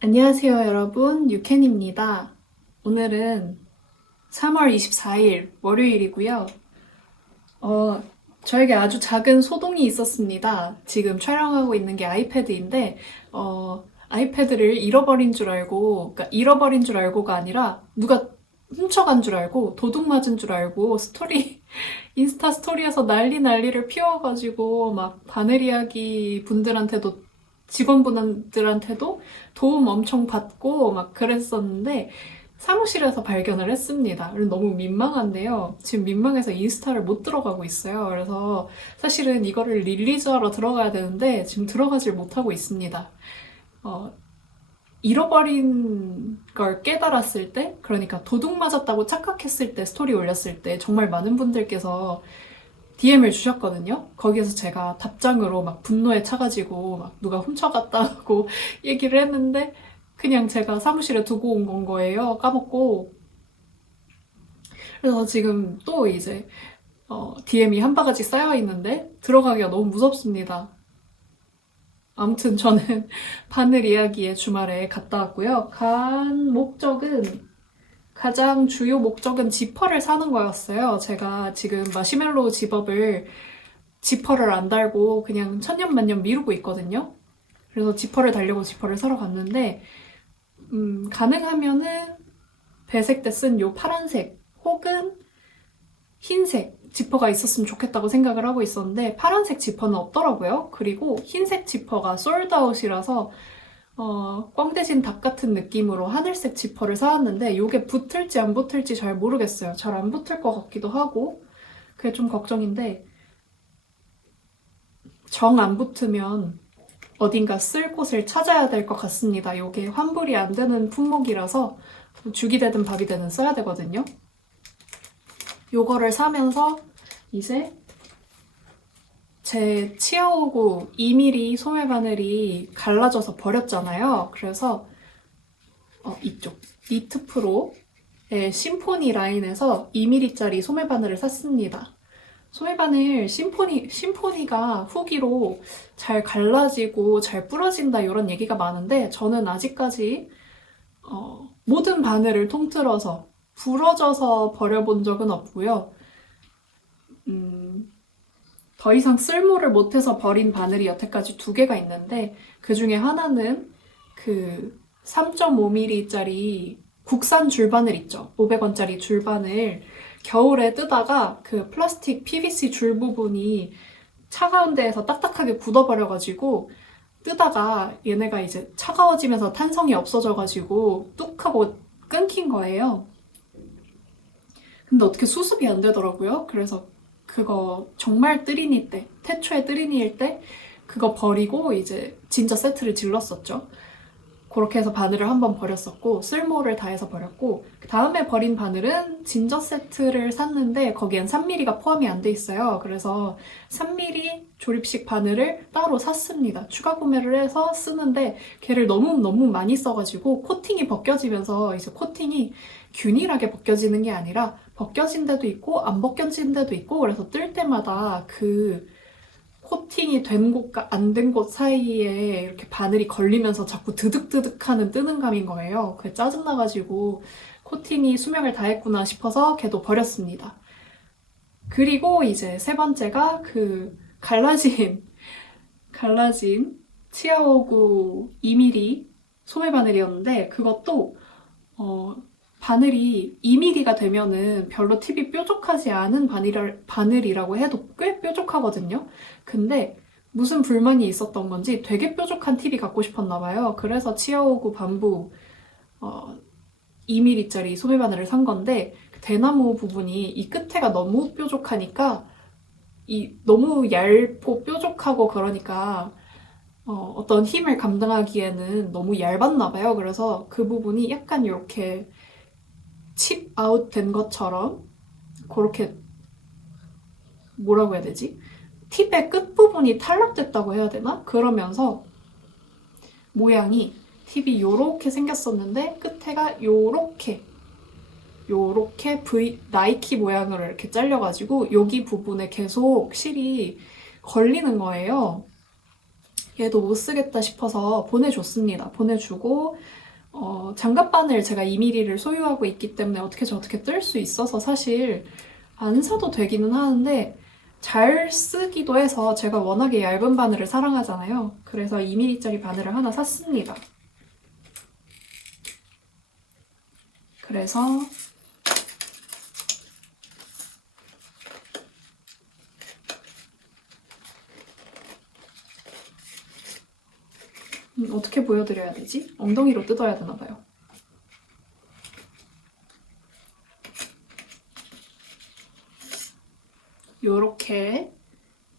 안녕하세요, 여러분. 유캔입니다. 오늘은 3월 24일 월요일이고요. 어, 저에게 아주 작은 소동이 있었습니다. 지금 촬영하고 있는 게 아이패드인데, 아이패드를 잃어버린 줄 알고, 그러니까 잃어버린 줄 알고가 아니라 누가 훔쳐간 줄 알고, 도둑 맞은 줄 알고, 인스타 스토리에서 난리를 피워가지고, 막 바늘 이야기 분들한테도, 직원분들한테도 도움 엄청 받고 막 그랬었는데, 사무실에서 발견을 했습니다. 너무 민망한데요. 지금 민망해서 인스타를 못 들어가고 있어요. 그래서 사실은 이거를 릴리즈하러 들어가야 되는데 지금 들어가질 못하고 있습니다. 어, 잃어버린 걸 깨달았을 때, 그러니까 도둑 맞았다고 착각했을 때 스토리 올렸을 때 정말 많은 분들께서 DM을 주셨거든요. 거기에서 제가 답장으로 막 분노에 차가지고 막 누가 훔쳐갔다고 얘기를 했는데 그냥 제가 사무실에 두고 온 건 거예요. 까먹고. 그래서 지금 또 이제 DM이 한 바가지 쌓여 있는데 들어가기가 너무 무섭습니다. 아무튼 저는 바늘 이야기의 주말에 갔다 왔고요. 간 목적은 가장 주요 목적은 지퍼를 사는 거였어요. 제가 지금 마시멜로우 지퍼를 안 달고 그냥 천년만년 미루고 있거든요. 그래서 지퍼를 달려고 지퍼를 사러 갔는데 가능하면은 배색 때 쓴 요 파란색 혹은 흰색 지퍼가 있었으면 좋겠다고 생각을 하고 있었는데 파란색 지퍼는 없더라고요. 그리고 흰색 지퍼가 솔드아웃이라서 꽝 대신 닭 같은 느낌으로 하늘색 지퍼를 사왔는데 이게 붙을지 안 붙을지 잘 모르겠어요. 잘 안 붙을 것 같기도 하고 그게 좀 걱정인데 정 안 붙으면 어딘가 쓸 곳을 찾아야 될 것 같습니다. 이게 환불이 안 되는 품목이라서 죽이 되든 밥이 되든 써야 되거든요. 요거를 사면서 이제 제 치아오구 2mm 소매 바늘이 갈라져서 버렸잖아요. 그래서 이쪽 니트 프로의 심포니 라인에서 2mm짜리 소매 바늘을 샀습니다. 소매 바늘 심포니가 후기로 잘 갈라지고 잘 부러진다 이런 얘기가 많은데 저는 아직까지 모든 바늘을 통틀어서 부러져서 버려본 적은 없고요. 더 이상 쓸모를 못해서 버린 바늘이 여태까지 2개가 있는데 그 중에 하나는 그 3.5mm짜리 국산 줄바늘 있죠. 500원짜리 줄바늘 겨울에 뜨다가 그 플라스틱 PVC 줄 부분이 차가운 데에서 딱딱하게 굳어버려가지고 뜨다가 얘네가 이제 차가워지면서 탄성이 없어져가지고 뚝 하고 끊긴 거예요. 근데 어떻게 수습이 안 되더라고요. 그래서 그거 정말 뜨리니 때, 태초에 뜨리니일 때 그거 버리고 이제 진짜 세트를 질렀었죠. 그렇게 해서 바늘을 한번 버렸었고 쓸모를 다해서 버렸고 그 다음에 버린 바늘은 진저 세트를 샀는데 거기엔 3mm가 포함이 안 돼 있어요. 그래서 3mm 조립식 바늘을 따로 샀습니다. 추가 구매를 해서 쓰는데 걔를 너무 많이 써가지고 코팅이 벗겨지면서 이제 코팅이 균일하게 벗겨지는 게 아니라 벗겨진 데도 있고 안 벗겨진 데도 있고 그래서 뜰 때마다 그 코팅이 된 곳과 안 된 곳 사이에 이렇게 바늘이 걸리면서 자꾸 드득드득하는 뜨는 감인 거예요. 그게 짜증나가지고 코팅이 수명을 다했구나 싶어서 걔도 버렸습니다. 그리고 이제 세 번째가 그 갈라진 치아오구 2mm 소매 바늘이었는데 그것도 바늘이 2mm가 되면은 별로 팁이 뾰족하지 않은 바늘이라고 해도 꽤 뾰족하거든요. 근데 무슨 불만이 있었던 건지 되게 뾰족한 팁이 갖고 싶었나 봐요. 그래서 치아오구 반부 2mm짜리 소매 바늘을 산 건데 그 대나무 부분이 이 끝에가 너무 뾰족하니까 너무 얇고 뾰족하고 그러니까 어떤 힘을 감당하기에는 너무 얇았나 봐요. 그래서 그 부분이 약간 이렇게 칩 아웃 된 것처럼 그렇게 뭐라고 해야 되지? 팁의 끝부분이 탈락됐다고 해야 되나? 그러면서 모양이 팁이 요렇게 생겼었는데 끝에가 요렇게 나이키 모양으로 이렇게 잘려가지고 여기 부분에 계속 실이 걸리는 거예요. 얘도 못 쓰겠다 싶어서 보내줬습니다. 보내주고 장갑바늘 제가 2mm를 소유하고 있기 때문에 어떻게 저렇게 뜰 수 있어서 사실 안 사도 되기는 하는데 잘 쓰기도 해서 제가 워낙에 얇은 바늘을 사랑하잖아요. 그래서 2mm짜리 바늘을 하나 샀습니다. 그래서 어떻게 보여드려야 되지? 엉덩이로 뜯어야 되나 봐요. 요렇게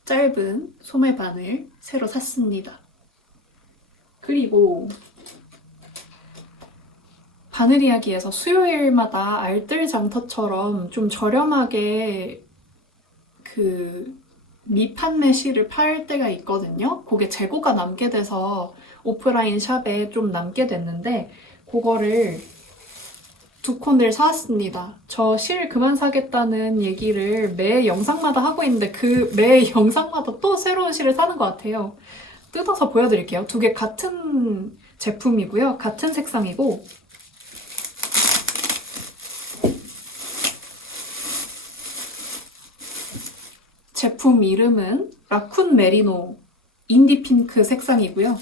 짧은 소매 바늘 새로 샀습니다. 그리고 바늘 이야기에서 수요일마다 알뜰장터처럼 좀 저렴하게 그 미판매 실을 팔 때가 있거든요. 그게 재고가 남게 돼서 오프라인 샵에 좀 남게 됐는데 그거를 2콘을 사왔습니다. 저 실 그만 사겠다는 얘기를 매 영상마다 하고 있는데 그 매 영상마다 또 새로운 실을 사는 것 같아요. 뜯어서 보여드릴게요. 2개 같은 제품이고요. 같은 색상이고 제품 이름은 라쿤 메리노 인디 핑크 색상이고요.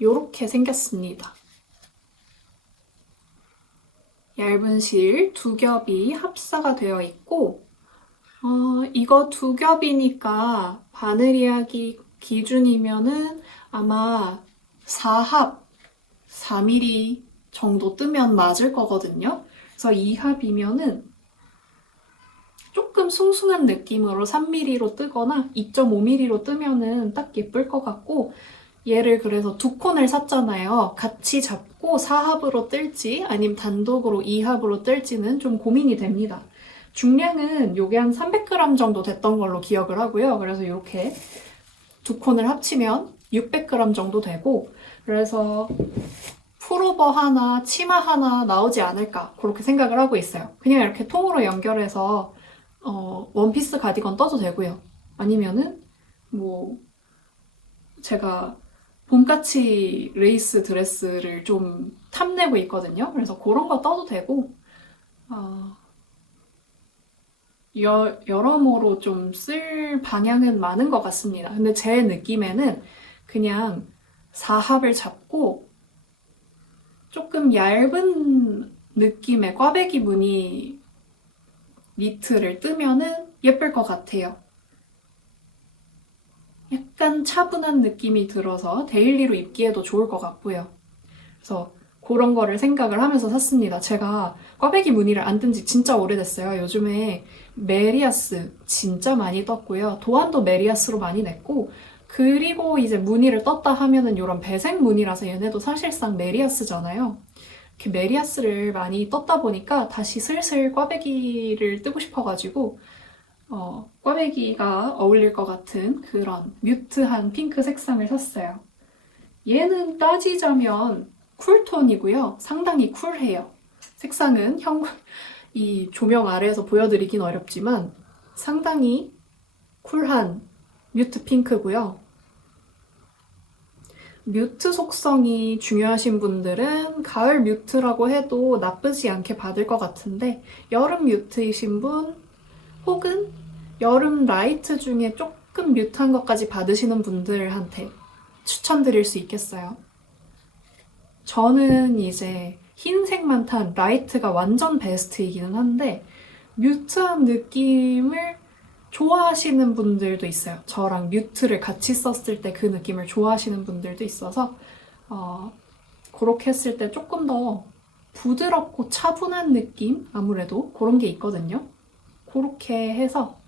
요렇게 생겼습니다. 얇은 실 2겹이 합사가 되어 있고 이거 2겹이니까 바늘 이야기 기준이면은 아마 4합 4mm 정도 뜨면 맞을 거거든요. 그래서 2합이면은 조금 숭숭한 느낌으로 3mm로 뜨거나 2.5mm로 뜨면은 딱 예쁠 것 같고 얘를 그래서 2콘을 샀잖아요. 같이 잡고 4합으로 뜰지 아니면 단독으로 2합으로 뜰지는 좀 고민이 됩니다. 중량은 요게 한 300g 정도 됐던 걸로 기억을 하고요. 그래서 이렇게 2콘을 합치면 600g 정도 되고 그래서 풀오버 하나, 치마 하나 나오지 않을까 그렇게 생각을 하고 있어요. 그냥 이렇게 통으로 연결해서 원피스 가디건 떠도 되고요. 아니면은 뭐 제가 봄까치 레이스 드레스를 좀 탐내고 있거든요. 그래서 그런 거 떠도 되고 여러모로 좀 쓸 방향은 많은 것 같습니다. 근데 제 느낌에는 그냥 4합을 잡고 조금 얇은 느낌의 꽈배기 무늬 니트를 뜨면은 예쁠 것 같아요. 약간 차분한 느낌이 들어서 데일리로 입기에도 좋을 것 같고요. 그래서 그런 거를 생각을 하면서 샀습니다. 제가 꽈배기 무늬를 안 뜬 지 진짜 오래됐어요. 요즘에 메리아스 진짜 많이 떴고요. 도안도 메리아스로 많이 냈고 그리고 이제 무늬를 떴다 하면은 이런 배색 무늬라서 얘네도 사실상 메리아스잖아요. 이렇게 메리아스를 많이 떴다 보니까 다시 슬슬 꽈배기를 뜨고 싶어가지고 꽈배기가 어울릴 것 같은 그런 뮤트한 핑크 색상을 샀어요. 얘는 따지자면 쿨톤이고요. 상당히 쿨해요. 색상은 이 조명 아래에서 보여드리긴 어렵지만 상당히 쿨한 뮤트 핑크고요. 뮤트 속성이 중요하신 분들은 가을 뮤트라고 해도 나쁘지 않게 받을 것 같은데 여름 뮤트이신 분 혹은 여름 라이트 중에 조금 뮤트한 것까지 받으시는 분들한테 추천드릴 수 있겠어요. 저는 이제 흰색만 탄 라이트가 완전 베스트이기는 한데 뮤트한 느낌을 좋아하시는 분들도 있어요. 저랑 뮤트를 같이 썼을 때 그 느낌을 좋아하시는 분들도 있어서 그렇게 했을 때 조금 더 부드럽고 차분한 느낌? 아무래도 그런 게 있거든요. 그렇게 해서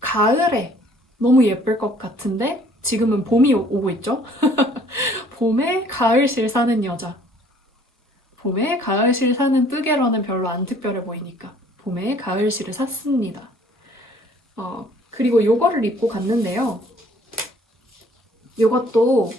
가을에 너무 예쁠 것 같은데 지금은 봄이 오고 있죠? 봄에 가을실 사는 여자. 봄에 가을실 사는 뜨개러는 별로 안 특별해 보이니까 봄에 가을실을 샀습니다. 그리고 요거를 입고 갔는데요. 요것도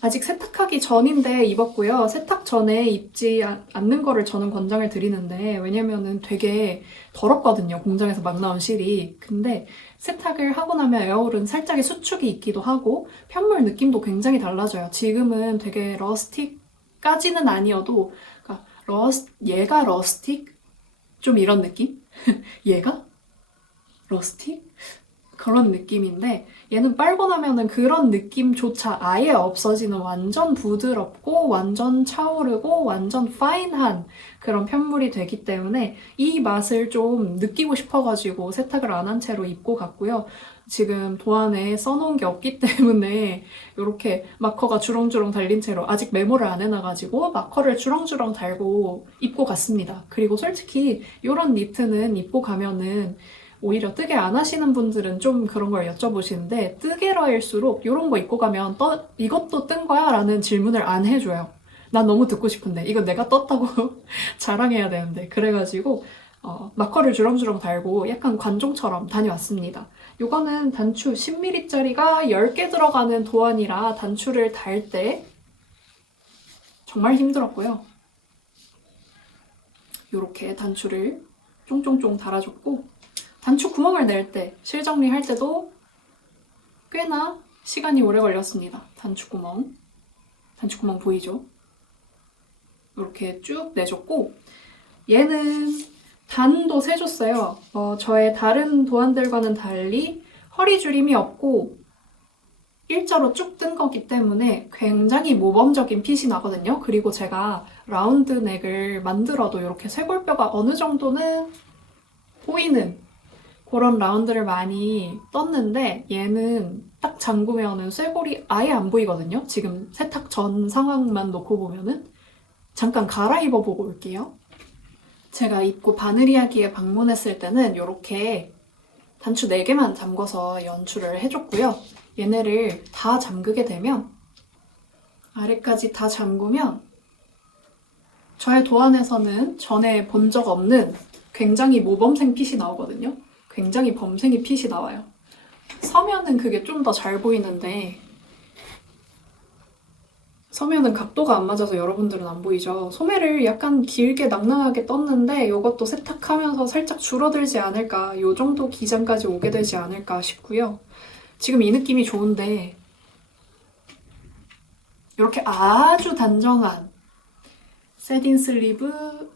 아직 세탁하기 전인데 입었고요. 세탁 전에 입지 않는 거를 저는 권장을 드리는데, 왜냐면은 되게 더럽거든요. 공장에서 막 나온 실이. 근데 세탁을 하고 나면 에어울은 살짝의 수축이 있기도 하고, 편물 느낌도 굉장히 달라져요. 지금은 되게 러스틱까지는 아니어도, 그러니까 얘가 러스틱? 좀 이런 느낌? 얘가? 러스틱? 그런 느낌인데 얘는 빨고 나면은 그런 느낌조차 아예 없어지는 완전 부드럽고 완전 차오르고 완전 파인한 그런 편물이 되기 때문에 이 맛을 좀 느끼고 싶어가지고 세탁을 안 한 채로 입고 갔고요. 지금 도안에 써놓은 게 없기 때문에 이렇게 마커가 주렁주렁 달린 채로 아직 메모를 안 해놔가지고 마커를 주렁주렁 달고 입고 갔습니다. 그리고 솔직히 이런 니트는 입고 가면은 오히려 뜨개 안 하시는 분들은 좀 그런 걸 여쭤보시는데 뜨개러일수록 이런 거 입고 가면 이것도 뜬 거야? 라는 질문을 안 해줘요. 난 너무 듣고 싶은데 이거 내가 떴다고 자랑해야 되는데 그래가지고 마커를 주렁주렁 달고 약간 관종처럼 다녀왔습니다. 이거는 단추 10mm짜리가 10개 들어가는 도안이라 단추를 달 때 정말 힘들었고요. 이렇게 단추를 쫑쫑쫑 달아줬고 단추 구멍을 낼 때, 실정리할 때도 꽤나 시간이 오래 걸렸습니다. 단추구멍 보이죠? 이렇게 쭉 내줬고 얘는 단도 세줬어요. 저의 다른 도안들과는 달리 허리 줄임이 없고 일자로 쭉 뜬 거기 때문에 굉장히 모범적인 핏이 나거든요. 그리고 제가 라운드 넥을 만들어도 이렇게 쇄골뼈가 어느 정도는 보이는 그런 라운드를 많이 떴는데 얘는 딱 잠그면은 쇄골이 아예 안 보이거든요. 지금 세탁 전 상황만 놓고 보면은 잠깐 갈아입어 보고 올게요. 제가 입고 바느리하기에 방문했을 때는 이렇게 단추 4개만 잠궈서 연출을 해줬고요. 얘네를 다 잠그게 되면 아래까지 다 잠그면 저의 도안에서는 전에 본 적 없는 굉장히 모범생 핏이 나오거든요. 굉장히 범생이 핏이 나와요. 서면은 그게 좀 더 잘 보이는데 서면은 각도가 안 맞아서 여러분들은 안 보이죠. 소매를 약간 길게 낭낭하게 떴는데 이것도 세탁하면서 살짝 줄어들지 않을까, 이 정도 기장까지 오게 되지 않을까 싶고요. 지금 이 느낌이 좋은데 이렇게 아주 단정한 세딘 슬리브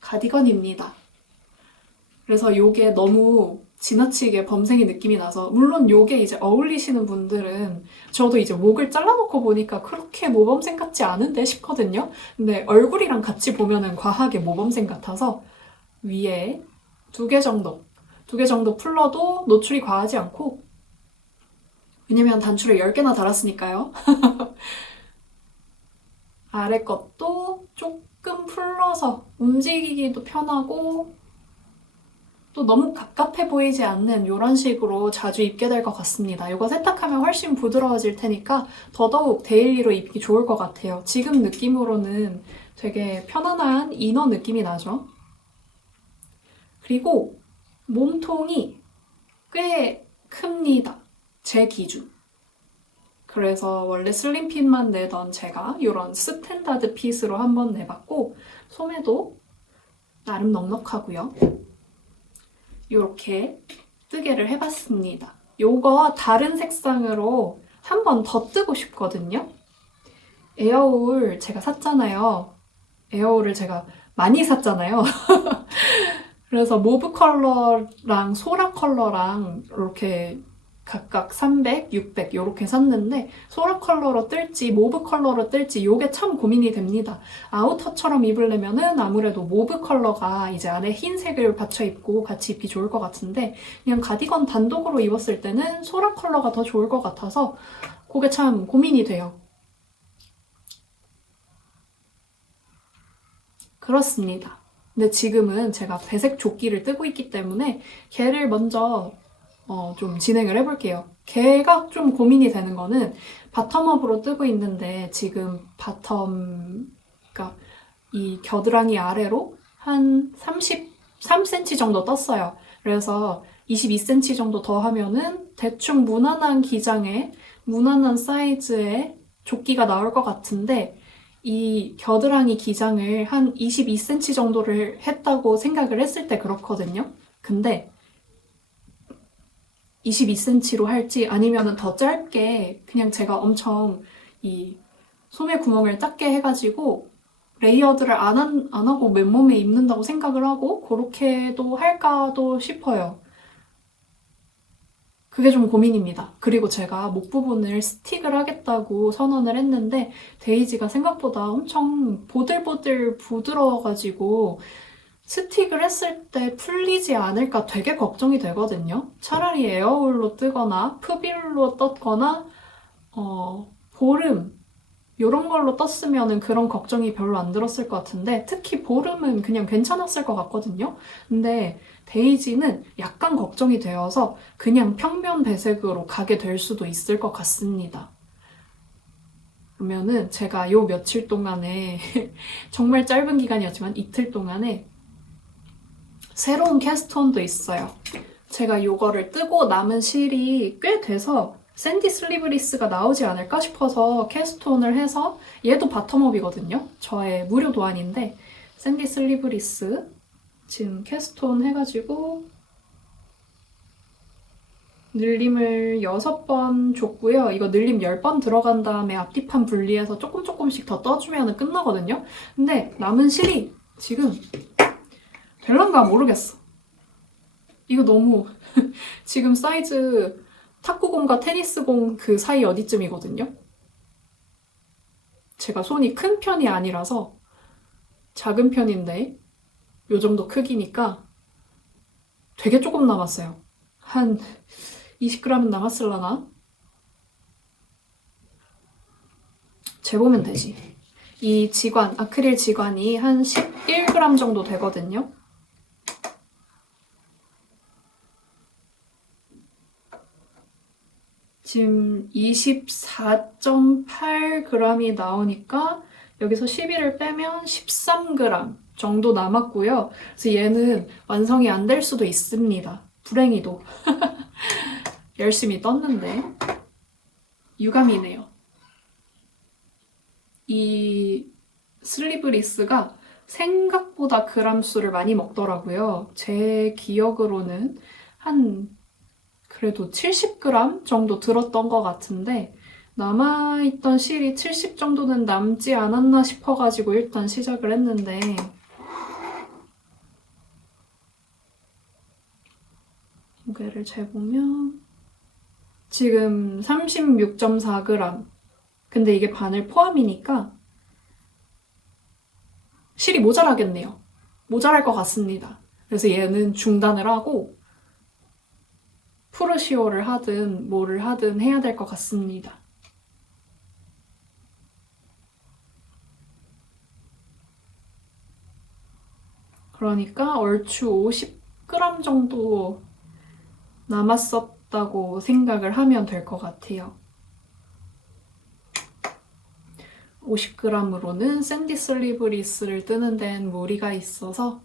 가디건입니다. 그래서 이게 너무 지나치게 범생이 느낌이 나서, 물론 이게 이제 어울리시는 분들은 저도 이제 목을 잘라놓고 보니까 그렇게 모범생 같지 않은데 싶거든요. 근데 얼굴이랑 같이 보면은 과하게 모범생 같아서 위에 2개 정도 풀러도 노출이 과하지 않고, 왜냐면 단추를 10개나 달았으니까요. 아래 것도 조금 풀러서 움직이기도 편하고 또 너무 갑갑해 보이지 않는 이런 식으로 자주 입게 될 것 같습니다. 이거 세탁하면 훨씬 부드러워질 테니까 더더욱 데일리로 입기 좋을 것 같아요. 지금 느낌으로는 되게 편안한 이너 느낌이 나죠. 그리고 몸통이 꽤 큽니다. 제 기준. 그래서 원래 슬림핏만 내던 제가 이런 스탠다드 핏으로 한번 내봤고 소매도 나름 넉넉하고요. 이렇게 뜨개를 해봤습니다. 요거 다른 색상으로 한 번 더 뜨고 싶거든요. 에어울 제가 샀잖아요. 에어울을 제가 많이 샀잖아요. 그래서 모브 컬러랑 소라 컬러랑 이렇게 각각 300, 600 이렇게 샀는데 소라 컬러로 뜰지 모브 컬러로 뜰지 이게 참 고민이 됩니다. 아우터처럼 입으려면은 아무래도 모브 컬러가 이제 안에 흰색을 받쳐 입고 같이 입기 좋을 것 같은데 그냥 가디건 단독으로 입었을 때는 소라 컬러가 더 좋을 것 같아서 그게 참 고민이 돼요. 그렇습니다. 근데 지금은 제가 배색 조끼를 뜨고 있기 때문에 걔를 먼저 좀 진행을 해볼게요. 걔가 좀 고민이 되는 거는 바텀업으로 뜨고 있는데 지금 그러니까 이 겨드랑이 아래로 한 33cm 정도 떴어요. 그래서 22cm 정도 더 하면은 대충 무난한 기장에 무난한 사이즈의 조끼가 나올 것 같은데 이 겨드랑이 기장을 한 22cm 정도를 했다고 생각을 했을 때 그렇거든요. 근데 22cm로 할지 아니면 더 짧게 그냥 제가 엄청 이 소매 구멍을 작게 해가지고 레이어드를 안 하고 맨몸에 입는다고 생각을 하고 그렇게도 할까도 싶어요. 그게 좀 고민입니다. 그리고 제가 목 부분을 스틱을 하겠다고 선언을 했는데 데이지가 생각보다 엄청 보들보들 부드러워가지고 스틱을 했을 때 풀리지 않을까 되게 걱정이 되거든요. 차라리 에어울로 뜨거나 푸빌로 떴거나 보름 이런 걸로 떴으면 그런 걱정이 별로 안 들었을 것 같은데 특히 보름은 그냥 괜찮았을 것 같거든요. 근데 데이지는 약간 걱정이 되어서 그냥 평면 배색으로 가게 될 수도 있을 것 같습니다. 그러면은 제가 요 며칠 동안에 정말 짧은 기간이었지만 이틀 동안에 새로운 캐스톤도 있어요. 제가 요거를 뜨고 남은 실이 꽤 돼서 샌디 슬리브리스가 나오지 않을까 싶어서 캐스톤을 해서 얘도 바텀업이거든요. 저의 무료 도안인데 샌디 슬리브리스 지금 캐스톤 해가지고 늘림을 6번 줬고요. 이거 늘림 10번 들어간 다음에 앞뒤판 분리해서 조금씩 더 떠주면 끝나거든요. 근데 남은 실이 지금 될란가 모르겠어. 이거 너무 지금 사이즈 탁구공과 테니스공 그 사이 어디쯤이거든요. 제가 손이 큰 편이 아니라서 작은 편인데 요 정도 크기니까 되게 조금 남았어요. 한 20g은 남았을라나? 재보면 되지. 이 지관, 아크릴 지관이 한 11g 정도 되거든요. 지금 24.8g이 나오니까 여기서 11을 빼면 13g 정도 남았고요. 그래서 얘는 완성이 안 될 수도 있습니다. 불행히도. 열심히 떴는데 유감이네요. 이 슬리브리스가 생각보다 그람 수를 많이 먹더라고요. 제 기억으로는 한 그래도 70g 정도 들었던 것 같은데 남아있던 실이 70 정도는 남지 않았나 싶어가지고 일단 시작을 했는데 무게를 재보면 지금 36.4g 근데 이게 바늘 포함이니까 실이 모자라겠네요. 모자랄 것 같습니다. 그래서 얘는 중단을 하고 프루시오를 하든 뭐를 하든 해야 될 것 같습니다. 그러니까 얼추 50g 정도 남았었다고 생각을 하면 될 것 같아요. 50g으로는 샌디 슬리브리스를 뜨는 데는 무리가 있어서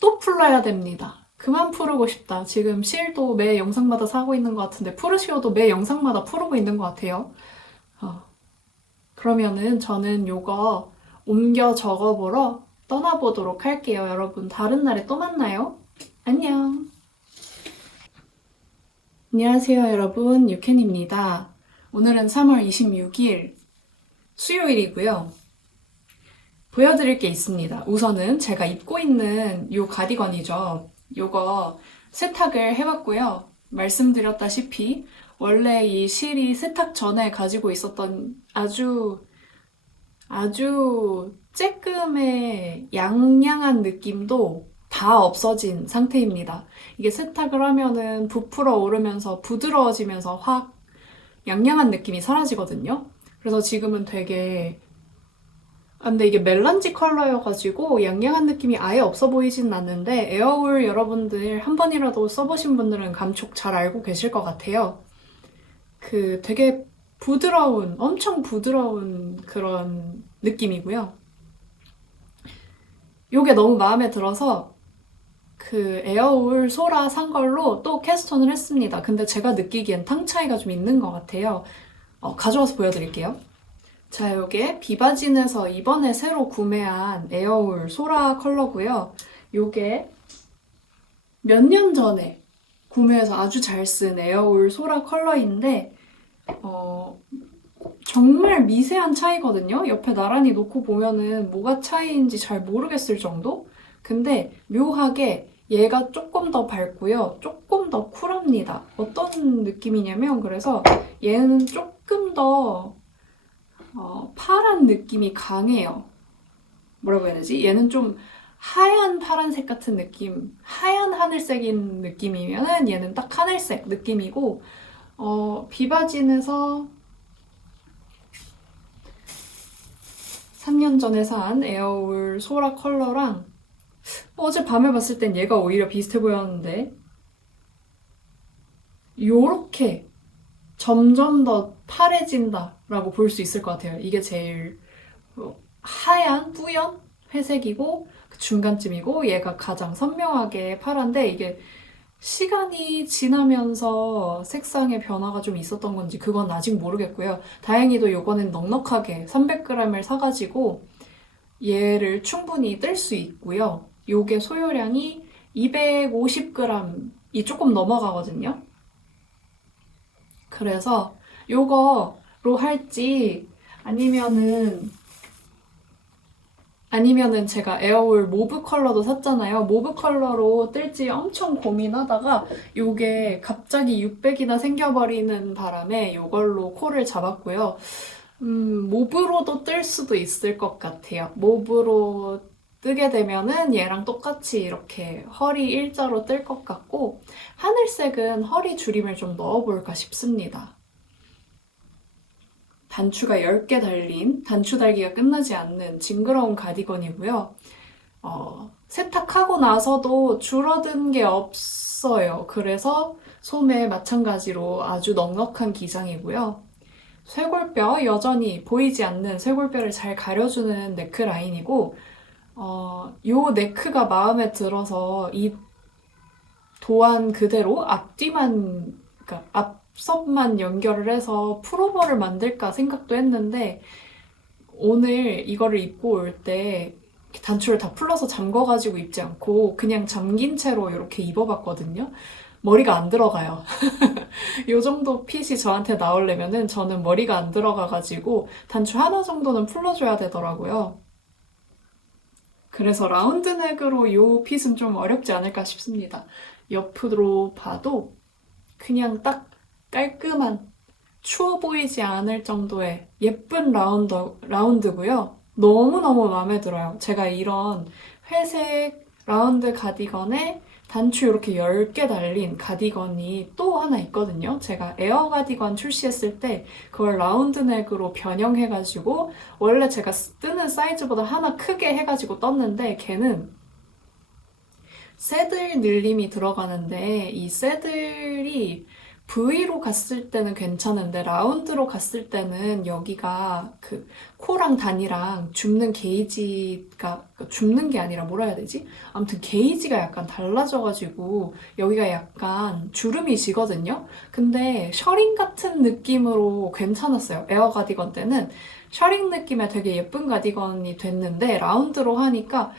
또 풀러야 됩니다. 그만 풀고 싶다. 지금 실도 매 영상마다 사고 있는 것 같은데 프루시오도 매 영상마다 풀고 있는 것 같아요. 그러면은 저는 요거 옮겨 적어보러 떠나보도록 할게요. 여러분 다른 날에 또 만나요. 안녕. 안녕하세요 여러분, 유캔입니다. 오늘은 3월 26일 수요일이고요. 보여드릴 게 있습니다. 우선은 제가 입고 있는 요 가디건이죠. 요거 세탁을 해봤고요. 말씀드렸다시피 원래 이 실이 세탁 전에 가지고 있었던 아주 쬐끔의 양양한 느낌도 다 없어진 상태입니다. 이게 세탁을 하면은 부풀어 오르면서 부드러워지면서 확 양양한 느낌이 사라지거든요. 그래서 지금은 되게 근데 이게 멜란지 컬러여가지고 양양한 느낌이 아예 없어 보이진 않는데 에어울 여러분들 한 번이라도 써보신 분들은 감촉 잘 알고 계실 것 같아요. 그 되게 부드러운, 엄청 부드러운 그런 느낌이고요. 요게 너무 마음에 들어서 그 에어울 소라 산 걸로 또 캐스톤을 했습니다. 근데 제가 느끼기엔 탕 차이가 좀 있는 것 같아요. 가져와서 보여드릴게요. 자, 요게 비바진에서 이번에 새로 구매한 에어울 소라 컬러고요. 요게 몇 년 전에 구매해서 아주 잘 쓴 에어울 소라 컬러인데 정말 미세한 차이거든요. 옆에 나란히 놓고 보면은 뭐가 차이인지 잘 모르겠을 정도? 근데 묘하게 얘가 조금 더 밝고요. 조금 더 쿨합니다. 어떤 느낌이냐면 그래서 얘는 조금 더 파란 느낌이 강해요. 뭐라고 해야 되지? 얘는 좀 하얀 파란색 같은 느낌, 하얀 하늘색인 느낌이면은 얘는 딱 하늘색 느낌이고, 비바진에서 3년 전에 산 에어울 소라 컬러랑 어제 밤에 봤을 땐 얘가 오히려 비슷해 보였는데, 요렇게 점점 더 파래진다라고 볼 수 있을 것 같아요. 이게 제일 하얀 뿌연 회색이고 그 중간쯤이고 얘가 가장 선명하게 파란데 이게 시간이 지나면서 색상의 변화가 좀 있었던 건지 그건 아직 모르겠고요. 다행히도 요거는 넉넉하게 300g을 사가지고 얘를 충분히 뜰 수 있고요. 요게 소요량이 250g이 조금 넘어가거든요. 그래서 요거로 할지 아니면은 제가 에어울 모브 컬러도 샀잖아요. 모브 컬러로 뜰지 엄청 고민하다가 요게 갑자기 600이나 생겨버리는 바람에 요걸로 코를 잡았고요. 모브로도 뜰 수도 있을 것 같아요. 모브로 뜨게 되면은 얘랑 똑같이 이렇게 허리 일자로 뜰 것 같고 하늘색은 허리 줄임을 좀 넣어볼까 싶습니다. 단추가 10개 달린 단추 달기가 끝나지 않는 징그러운 가디건이고요. 세탁하고 나서도 줄어든 게 없어요. 그래서 소매 마찬가지로 아주 넉넉한 기장이고요. 쇄골뼈, 여전히 보이지 않는 쇄골뼈를 잘 가려주는 네크라인이고 요 네크가 마음에 들어서 이 도안 그대로 앞뒤만, 그러니까 앞섭만 연결을 해서 풀오버를 만들까 생각도 했는데 오늘 이거를 입고 올 때 단추를 다 풀러서 잠궈가지고 입지 않고 그냥 잠긴 채로 이렇게 입어봤거든요. 머리가 안 들어가요. 이 정도 핏이 저한테 나오려면은 저는 머리가 안 들어가가지고 단추 하나 정도는 풀러줘야 되더라고요. 그래서 라운드넥으로 이 핏은 좀 어렵지 않을까 싶습니다. 옆으로 봐도 그냥 딱 깔끔한 추워 보이지 않을 정도의 예쁜 라운드고요. 너무너무 마음에 들어요. 제가 이런 회색 라운드 가디건에 단추 이렇게 10개 달린 가디건이 또 하나 있거든요. 제가 에어 가디건 출시했을 때 그걸 라운드 넥으로 변형해가지고 원래 제가 뜨는 사이즈보다 하나 크게 해가지고 떴는데 걔는 새들 늘림이 들어가는데 이 새들이 V로 갔을 때는 괜찮은데 라운드로 갔을 때는 여기가 그 코랑 단이랑 줍는 게이지가 줍는 게 아니라 뭐라 해야 되지? 아무튼 게이지가 약간 달라져가지고 여기가 약간 주름이 지거든요. 근데 셔링 같은 느낌으로 괜찮았어요. 에어 가디건 때는 셔링 느낌의 되게 예쁜 가디건이 됐는데 라운드로 하니까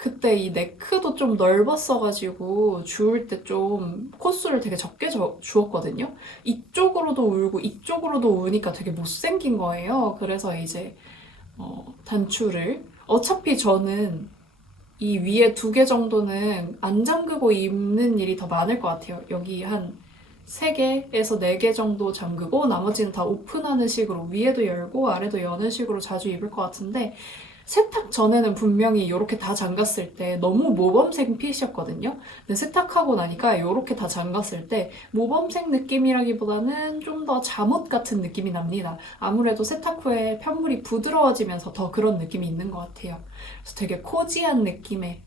그때 이 네크도 좀 넓었어가지고 주울 때 좀 코수를 되게 적게 주었거든요. 이쪽으로도 울고 이쪽으로도 우니까 되게 못생긴 거예요. 그래서 이제 단추를 어차피 저는 이 위에 2개 정도는 안 잠그고 입는 일이 더 많을 것 같아요. 여기 한 3개에서 4개 정도 잠그고 나머지는 다 오픈하는 식으로 위에도 열고 아래도 여는 식으로 자주 입을 것 같은데 세탁 전에는 분명히 이렇게 다 잠갔을 때 너무 모범생 핏이었거든요. 근데 세탁하고 나니까 이렇게 다 잠갔을 때 모범생 느낌이라기보다는 좀 더 잠옷 같은 느낌이 납니다. 아무래도 세탁 후에 편물이 부드러워지면서 더 그런 느낌이 있는 것 같아요. 그래서 되게 코지한 느낌의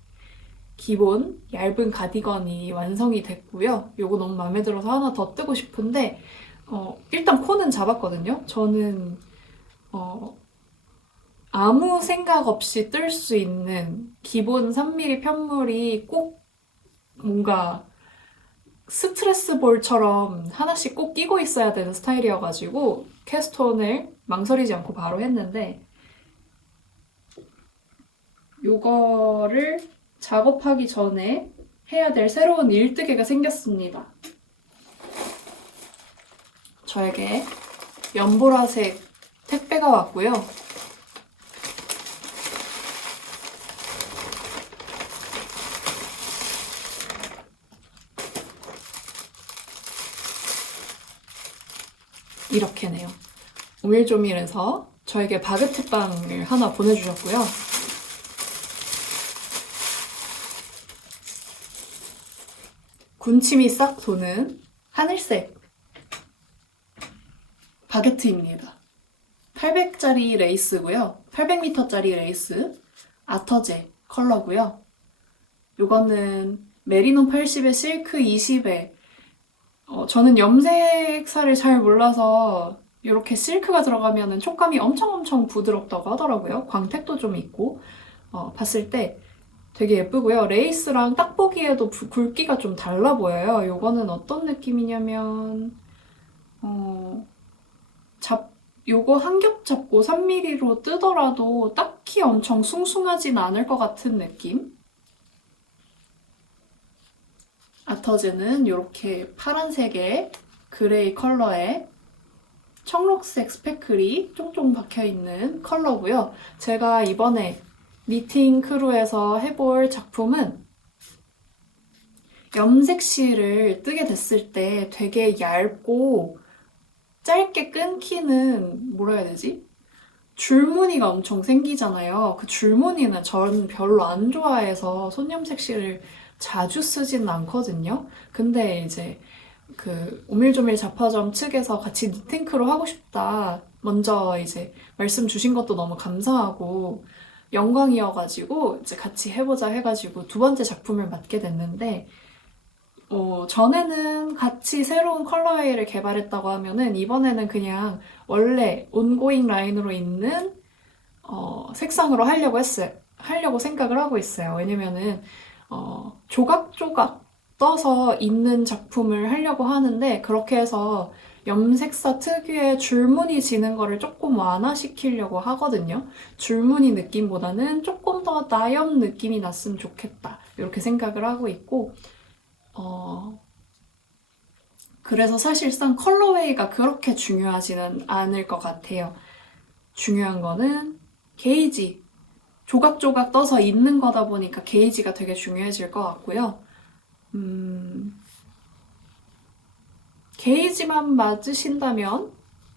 기본 얇은 가디건이 완성이 됐고요. 이거 너무 마음에 들어서 하나 더 뜨고 싶은데 일단 코는 잡았거든요. 저는 아무 생각 없이 뜰 수 있는 기본 3mm 편물이 꼭 뭔가 스트레스 볼처럼 하나씩 꼭 끼고 있어야 되는 스타일이어가지고 캐스톤을 망설이지 않고 바로 했는데, 요거를 작업하기 전에 해야 될 새로운 일뜨개가 생겼습니다. 저에게 연보라색 택배가 왔고요. 이렇게네요. 오밀조밀해서 저에게 바게트 빵을 하나 보내주셨고요. 군침이 싹 도는 하늘색 바게트입니다. 800짜리 레이스고요. 800m짜리 레이스 아터제 컬러고요. 요거는 메리노 80에 실크 20에 저는 염색살을 잘 몰라서 이렇게 실크가 들어가면 촉감이 엄청 부드럽다고 하더라고요. 광택도 좀 있고 봤을 때 되게 예쁘고요. 레이스랑 딱 보기에도 굵기가 좀 달라 보여요. 요거는 어떤 느낌이냐면 요거 한 겹 잡고 3mm로 뜨더라도 딱히 엄청 숭숭하진 않을 것 같은 느낌? 아터즈는 이렇게 파란색에 그레이 컬러에 청록색 스패클이 쫑쫑 박혀있는 컬러고요. 제가 이번에 니팅 크루에서 해볼 작품은 염색실을 뜨게 됐을 때 되게 얇고 짧게 끊기는, 뭐라 해야 되지? 줄무늬가 엄청 생기잖아요. 그 줄무늬는 전 별로 안 좋아해서 손염색실을 자주 쓰지는 않거든요. 근데 이제 그 오밀조밀 잡화점 측에서 같이 니팅크로 하고 싶다. 먼저 이제 말씀 주신 것도 너무 감사하고 영광이어가지고 이제 같이 해보자 해가지고 두 번째 작품을 맡게 됐는데, 전에는 같이 새로운 컬러웨이를 개발했다고 하면은 이번에는 그냥 원래 온고잉 라인으로 있는 색상으로 하려고 생각을 하고 있어요. 왜냐면은 조각조각 떠서 있는 작품을 하려고 하는데, 그렇게 해서 염색사 특유의 줄무늬 지는 거를 조금 완화시키려고 하거든요. 줄무늬 느낌보다는 조금 더 나염 느낌이 났으면 좋겠다, 이렇게 생각을 하고 있고, 그래서 사실상 컬러웨이가 그렇게 중요하지는 않을 것 같아요. 중요한 거는 게이지, 조각조각 떠서 있는 거다 보니까 게이지가 되게 중요해질 것 같고요. 게이지만 맞으신다면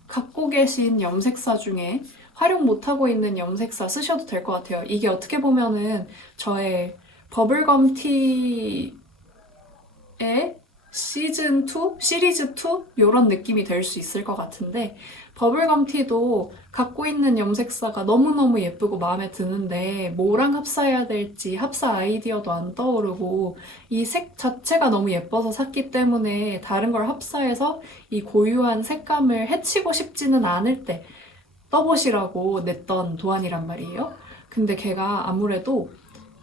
갖고 계신 염색사 중에 활용 못하고 있는 염색사 쓰셔도 될 것 같아요. 이게 어떻게 보면은 저의 버블검 티의 시즌2? 시리즈2? 이런 느낌이 될 수 있을 것 같은데, 버블검 티도 갖고 있는 염색사가 너무너무 예쁘고 마음에 드는데 뭐랑 합사해야 될지 합사 아이디어도 안 떠오르고, 이 색 자체가 너무 예뻐서 샀기 때문에 다른 걸 합사해서 이 고유한 색감을 해치고 싶지는 않을 때 떠보시라고 냈던 도안이란 말이에요. 근데 걔가 아무래도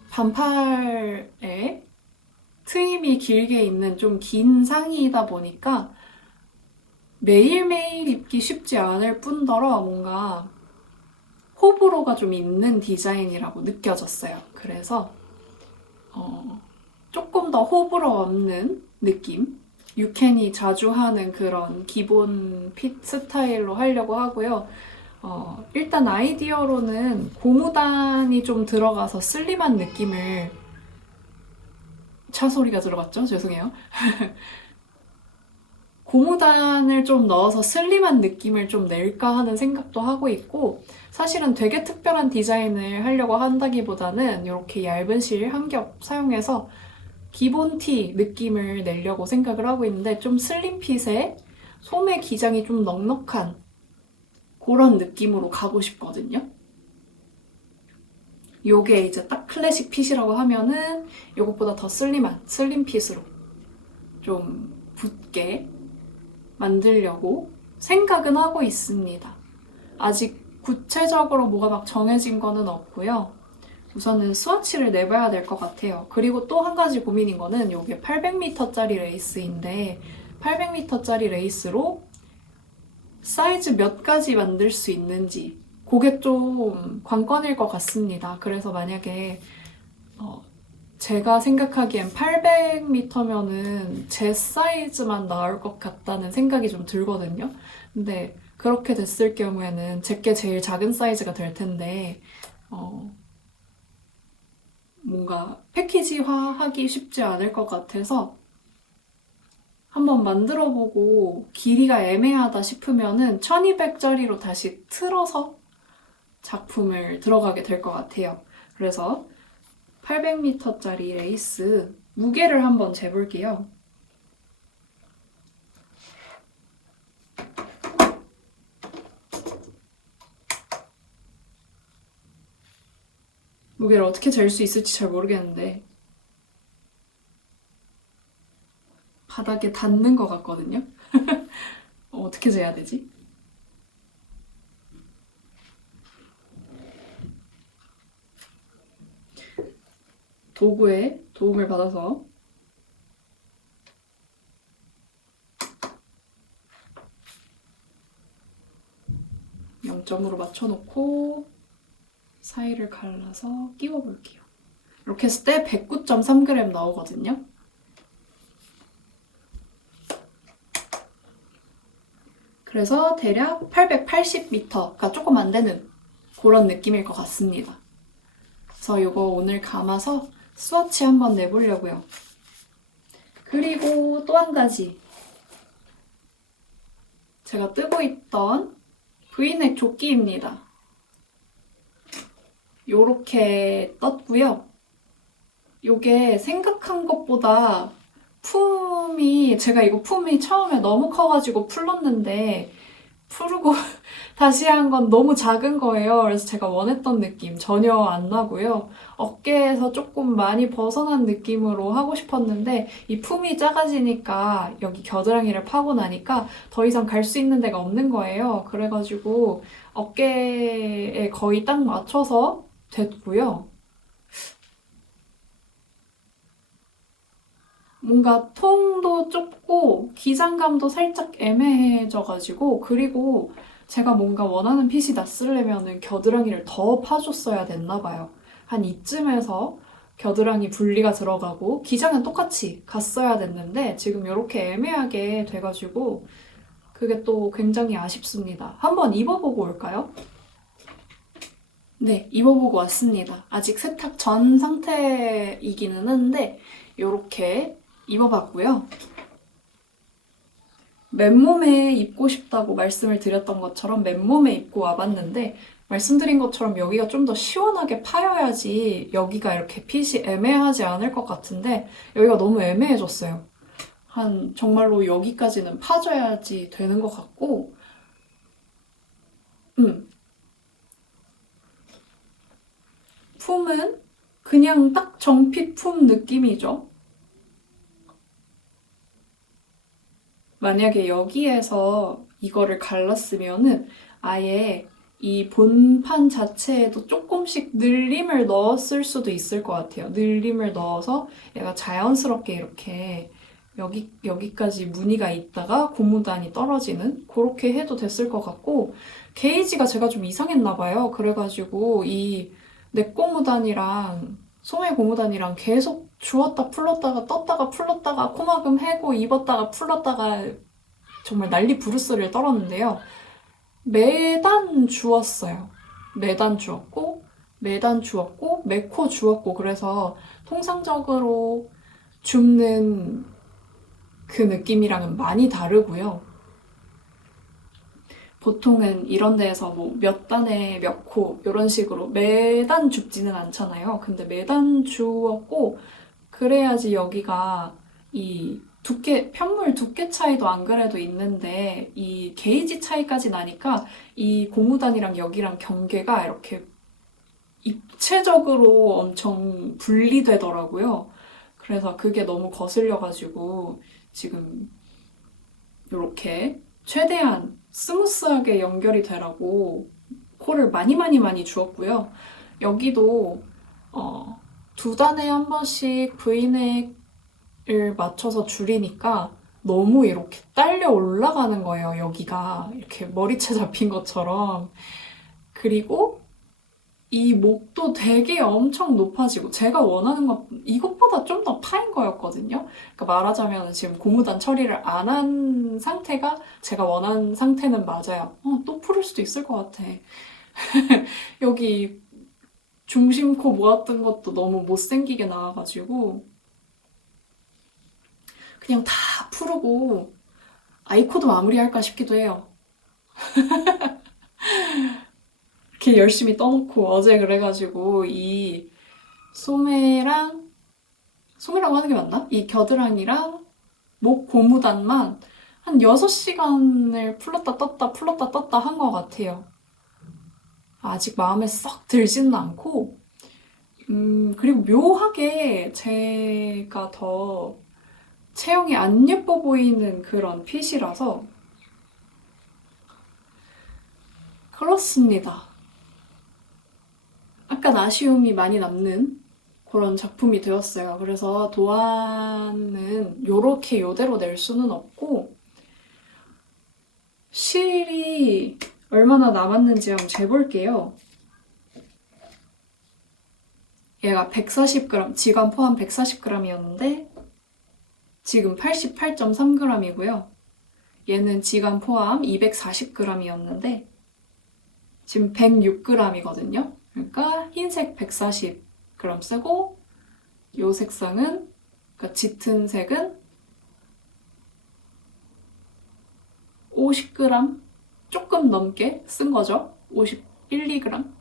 반팔에 트임이 길게 있는 좀 긴 상의이다 보니까 매일매일 입기 쉽지 않을 뿐더러 뭔가 호불호가 좀 있는 디자인이라고 느껴졌어요. 그래서 조금 더 호불호 없는 느낌, 유캔이 자주 하는 그런 기본 핏 스타일로 하려고 하고요. 일단 아이디어로는 고무단이 좀 들어가서 슬림한 느낌을, 차 소리가 들어갔죠? 죄송해요. 고무단을 좀 넣어서 슬림한 느낌을 좀 낼까 하는 생각도 하고 있고, 사실은 되게 특별한 디자인을 하려고 한다기보다는 이렇게 얇은 실 한 겹 사용해서 기본 티 느낌을 내려고 생각을 하고 있는데, 좀 슬림 핏에 소매 기장이 좀 넉넉한 그런 느낌으로 가고 싶거든요. 요게 이제 딱 클래식 핏이라고 하면은 요것보다 더 슬림한 슬림 핏으로 좀 붙게 만들려고 생각은 하고 있습니다. 아직 구체적으로 뭐가 막 정해진 거는 없고요. 우선은 스와치를 내봐야 될 것 같아요. 그리고 또 한 가지 고민인 거는 이게 800m짜리 레이스인데 800m짜리 레이스로 사이즈 몇 가지 만들 수 있는지 그게 좀 관건일 것 같습니다. 그래서 만약에 제가 생각하기엔 800m면은 제 사이즈만 나올 것 같다는 생각이 좀 들거든요. 근데 그렇게 됐을 경우에는 제게 제일 작은 사이즈가 될 텐데 뭔가 패키지화하기 쉽지 않을 것 같아서 한번 만들어보고 길이가 애매하다 싶으면은 1200짜리로 다시 틀어서 작품을 들어가게 될 것 같아요. 그래서 800m짜리 레이스 무게를 한번 재볼게요. 무게를 어떻게 잴 수 있을지 잘 모르겠는데 바닥에 닿는 것 같거든요. 어떻게 재야 되지? 도구의 도움을 받아서 0점으로 맞춰놓고 사이를 갈라서 끼워볼게요. 이렇게 했을 때 109.3g 나오거든요. 그래서 대략 880m가 조금 안 되는 그런 느낌일 것 같습니다. 그래서 이거 오늘 감아서 스와치 한번 내보려고요. 그리고 또 한 가지 제가 뜨고 있던 브이넥 조끼입니다. 요렇게 떴고요. 요게 생각한 것보다 제가 이거 품이 처음에 너무 커가지고 풀렀는데 풀고 다시 한 건 너무 작은 거예요. 그래서 제가 원했던 느낌 전혀 안 나고요. 어깨에서 조금 많이 벗어난 느낌으로 하고 싶었는데 이 품이 작아지니까 여기 겨드랑이를 파고 나니까 더 이상 갈 수 있는 데가 없는 거예요. 그래가지고 어깨에 거의 딱 맞춰서 됐고요. 뭔가 통도 좁고 기장감도 살짝 애매해져가지고 그리고 제가 뭔가 원하는 핏이 났으려면은 겨드랑이를 더 파줬어야 됐나 봐요. 한 이쯤에서 겨드랑이 분리가 들어가고 기장은 똑같이 갔어야 됐는데 지금 이렇게 애매하게 돼가지고 그게 또 굉장히 아쉽습니다. 한번 입어보고 올까요? 네, 입어보고 왔습니다. 아직 세탁 전 상태이기는 한데 이렇게 입어봤고요. 맨몸에 입고 싶다고 말씀을 드렸던 것처럼 맨몸에 입고 와봤는데 말씀드린 것처럼 여기가 좀 더 시원하게 파여야지 여기가 이렇게 핏이 애매하지 않을 것 같은데 여기가 너무 애매해졌어요. 정말로 여기까지는 파줘야지 되는 것 같고 품은 그냥 딱 정핏 품 느낌이죠. 만약에 여기에서 이거를 갈랐으면은 아예 이 본판 자체에도 조금씩 늘림을 넣었을 수도 있을 것 같아요. 늘림을 넣어서 얘가 자연스럽게 이렇게 여기까지 무늬가 있다가 고무단이 떨어지는 그렇게 해도 됐을 것 같고 게이지가 제가 좀 이상했나 봐요. 그래가지고 이 넥고무단이랑 소매 고무단이랑 계속 주웠다 풀렀다가 떴다가 풀렀다가 코막음 해고 입었다가 풀렀다가 정말 난리 부르스를 떨었는데요. 매단 주웠어요. 매단 주웠고 매단 주웠고 매코 주웠고 그래서 통상적으로 줍는 그 느낌이랑은 많이 다르고요. 보통은 이런 데에서 뭐 몇 단에 몇 코 이런 식으로 매단 줍지는 않잖아요. 근데 매단 주었고 그래야지 여기가 이 편물 두께 차이도 안 그래도 있는데 이 게이지 차이까지 나니까 이 고무단이랑 여기랑 경계가 이렇게 입체적으로 엄청 분리되더라고요. 그래서 그게 너무 거슬려가지고 지금 이렇게 최대한 스무스하게 연결이 되라고 코를 많이 주었고요. 여기도 두 단에 한 번씩 V넥을 맞춰서 줄이니까 너무 이렇게 딸려 올라가는 거예요, 여기가. 이렇게 머리채 잡힌 것처럼. 그리고 이 목도 되게 엄청 높아지고, 제가 원하는 것, 이것보다 좀 더 파인 거였거든요. 그러니까 말하자면 지금 고무단 처리를 안 한 상태가 제가 원하는 상태는 맞아요. 또 풀을 수도 있을 것 같아. 여기 중심코 모았던 것도 너무 못생기게 나와가지고 그냥 다 풀고 아이코도 마무리할까 싶기도 해요. 이렇게 열심히 떠놓고 어제 그래가지고 이 소매라고 하는 게 맞나? 이 겨드랑이랑 목 고무단만 한 6시간을 풀렀다 떴다 한 것 같아요. 아직 마음에 썩 들지는 않고 그리고 묘하게 제가 더 체형이 안 예뻐 보이는 그런 핏이라서 그렇습니다. 약간 아쉬움이 많이 남는 그런 작품이 되었어요. 그래서 도안은 요렇게 요대로 낼 수는 없고 실이 얼마나 남았는지 한번 재볼게요. 얘가 140g, 지관 포함 140g이었는데 지금 88.3g이고요. 얘는 지관 포함 240g이었는데 지금 106g이거든요. 그러니까 흰색 140g 쓰고 요 색상은, 그러니까 짙은 색은 50g 조금 넘게 쓴 거죠. 51, 2g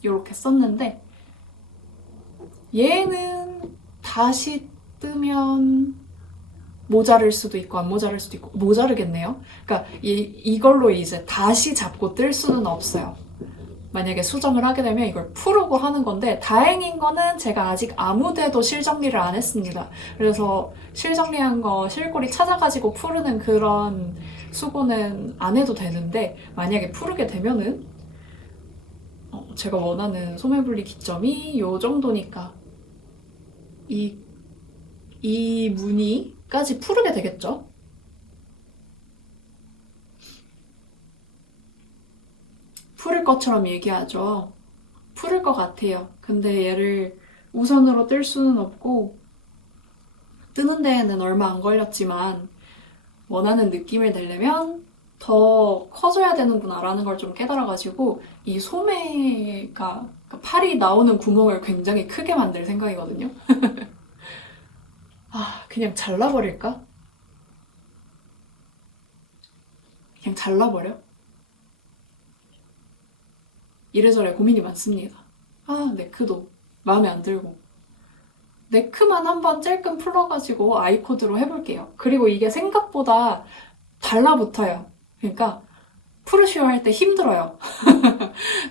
이렇게 썼는데 얘는 다시 뜨면 모자랄 수도 있고 안 모자랄 수도 있고 모자르겠네요. 그러니까 이걸로 이제 다시 잡고 뜰 수는 없어요. 만약에 수정을 하게 되면 이걸 풀고 하는 건데 다행인 거는 제가 아직 아무 데도 실정리를 안 했습니다. 그래서 실정리한 거 실골이 찾아가지고 푸르는 그런 수고는 안 해도 되는데 만약에 푸르게 되면은 제가 원하는 소매분리 기점이 이 정도니까 이 무늬까지 푸르게 되겠죠? 풀을 것처럼 얘기하죠. 풀을 것 같아요. 근데 얘를 우선으로 뜰 수는 없고 뜨는 데에는 얼마 안 걸렸지만 원하는 느낌을 내려면 더 커져야 되는구나 라는 걸 좀 깨달아가지고 이 소매가, 그러니까 팔이 나오는 구멍을 굉장히 크게 만들 생각이거든요. 그냥 잘라버릴까? 그냥 잘라버려? 이래저래 고민이 많습니다. 네크도 마음에 안 들고. 네크만 한번 찔끔 풀어가지고 아이코드로 해볼게요. 그리고 이게 생각보다 달라붙어요. 그러니까 프루시오 할 때 힘들어요.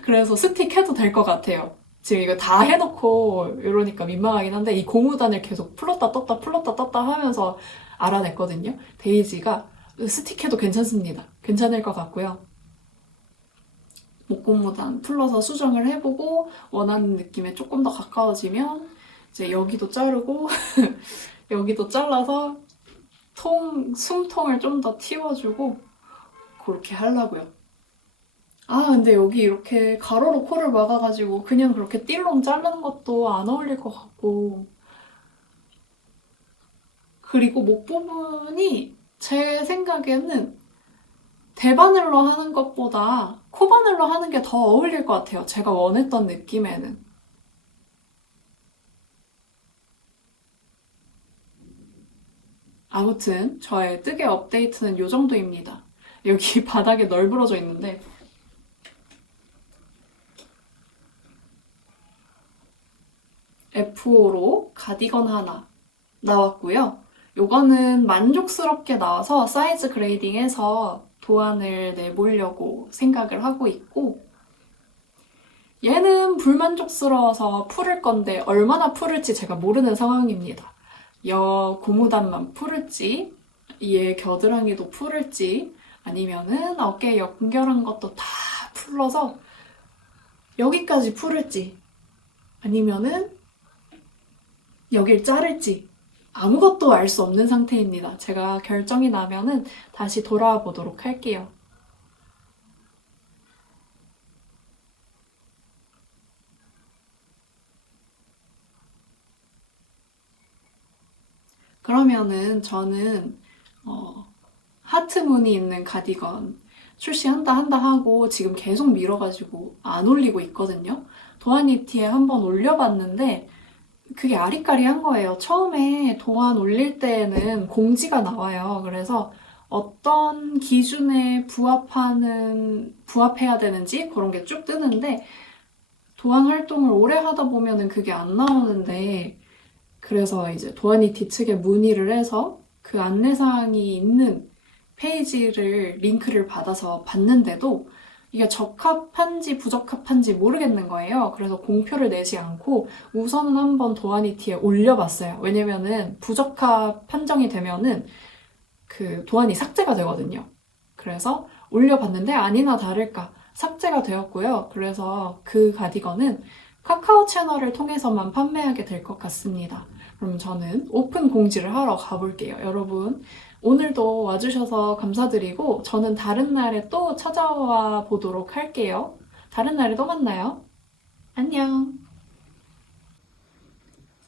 그래서 스틱해도 될 것 같아요. 지금 이거 다 해놓고 이러니까 민망하긴 한데 이 고무단을 계속 풀었다 떴다 하면서 알아냈거든요. 데이지가 스틱해도 괜찮습니다. 괜찮을 것 같고요. 목고무단 풀러서 수정을 해보고 원하는 느낌에 조금 더 가까워지면 이제 여기도 자르고 여기도 잘라서 숨통을 좀 더 틔워주고 그렇게 하려고요. 근데 여기 이렇게 가로로 코를 막아가지고 그냥 그렇게 띠롱 자르는 것도 안 어울릴 것 같고 그리고 목 부분이 제 생각에는 대바늘로 하는 것보다 코바늘로 하는 게 더 어울릴 것 같아요. 제가 원했던 느낌에는. 아무튼 저의 뜨개 업데이트는 이 정도입니다. 여기 바닥에 널브러져 있는데 F5로 가디건 하나 나왔고요. 요거는 만족스럽게 나와서 사이즈 그레이딩해서 도안을 내보려고 생각을 하고 있고 얘는 불만족스러워서 풀을 건데 얼마나 풀을지 제가 모르는 상황입니다. 여 고무단만 풀을지 얘 겨드랑이도 풀을지 아니면은 어깨 연결한 것도 다 풀러서 여기까지 풀을지 아니면은 여길 자를지 아무것도 알 수 없는 상태입니다. 제가 결정이 나면은 다시 돌아와 보도록 할게요. 그러면은 저는 하트 무늬 있는 가디건 출시한다 한다 하고 지금 계속 미뤄가지고 안 올리고 있거든요. 도안이티에 한번 올려봤는데 그게 아리까리한 거예요. 처음에 도안 올릴 때에는 공지가 나와요. 그래서 어떤 기준에 부합해야 되는지 그런 게 쭉 뜨는데 도안 활동을 오래 하다 보면은 그게 안 나오는데 그래서 이제 도안이티 측에 문의를 해서 그 안내사항이 있는 페이지를 링크를 받아서 봤는데도 이게 적합한지 부적합한지 모르겠는 거예요. 그래서 공표를 내지 않고 우선은 한번 도안이티에 올려봤어요. 왜냐면은 부적합 판정이 되면은 그 도안이 삭제가 되거든요. 그래서 올려봤는데 아니나 다를까 삭제가 되었고요. 그래서 그 가디건은 카카오 채널을 통해서만 판매하게 될 것 같습니다. 그럼 저는 오픈 공지를 하러 가볼게요. 여러분, 오늘도 와주셔서 감사드리고, 저는 다른 날에 또 찾아와 보도록 할게요. 다른 날에 또 만나요. 안녕.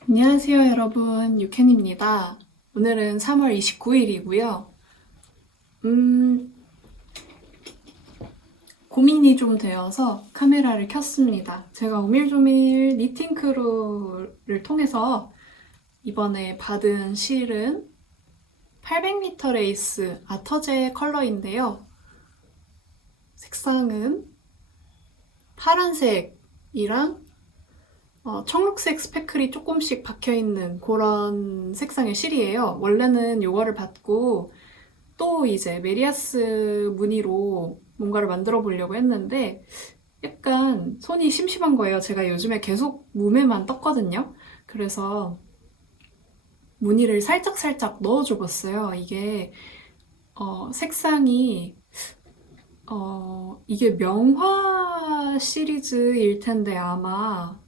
안녕하세요, 여러분. 유캔입니다. 오늘은 3월 29일이고요. 고민이 좀 되어서 카메라를 켰습니다. 제가 오밀조밀 니팅 크루를 통해서 이번에 받은 실은 800m 레이스 아터제 컬러인데요. 색상은 파란색이랑 청록색 스패클이 조금씩 박혀있는 그런 색상의 실이에요. 원래는 이거를 받고 또 이제 메리아스 무늬로 뭔가를 만들어 보려고 했는데 약간 손이 심심한 거예요. 제가 요즘에 계속 무늬만 떴거든요. 그래서 무늬를 살짝살짝 넣어줘 봤어요. 이게 색상이 이게 명화 시리즈일 텐데 아마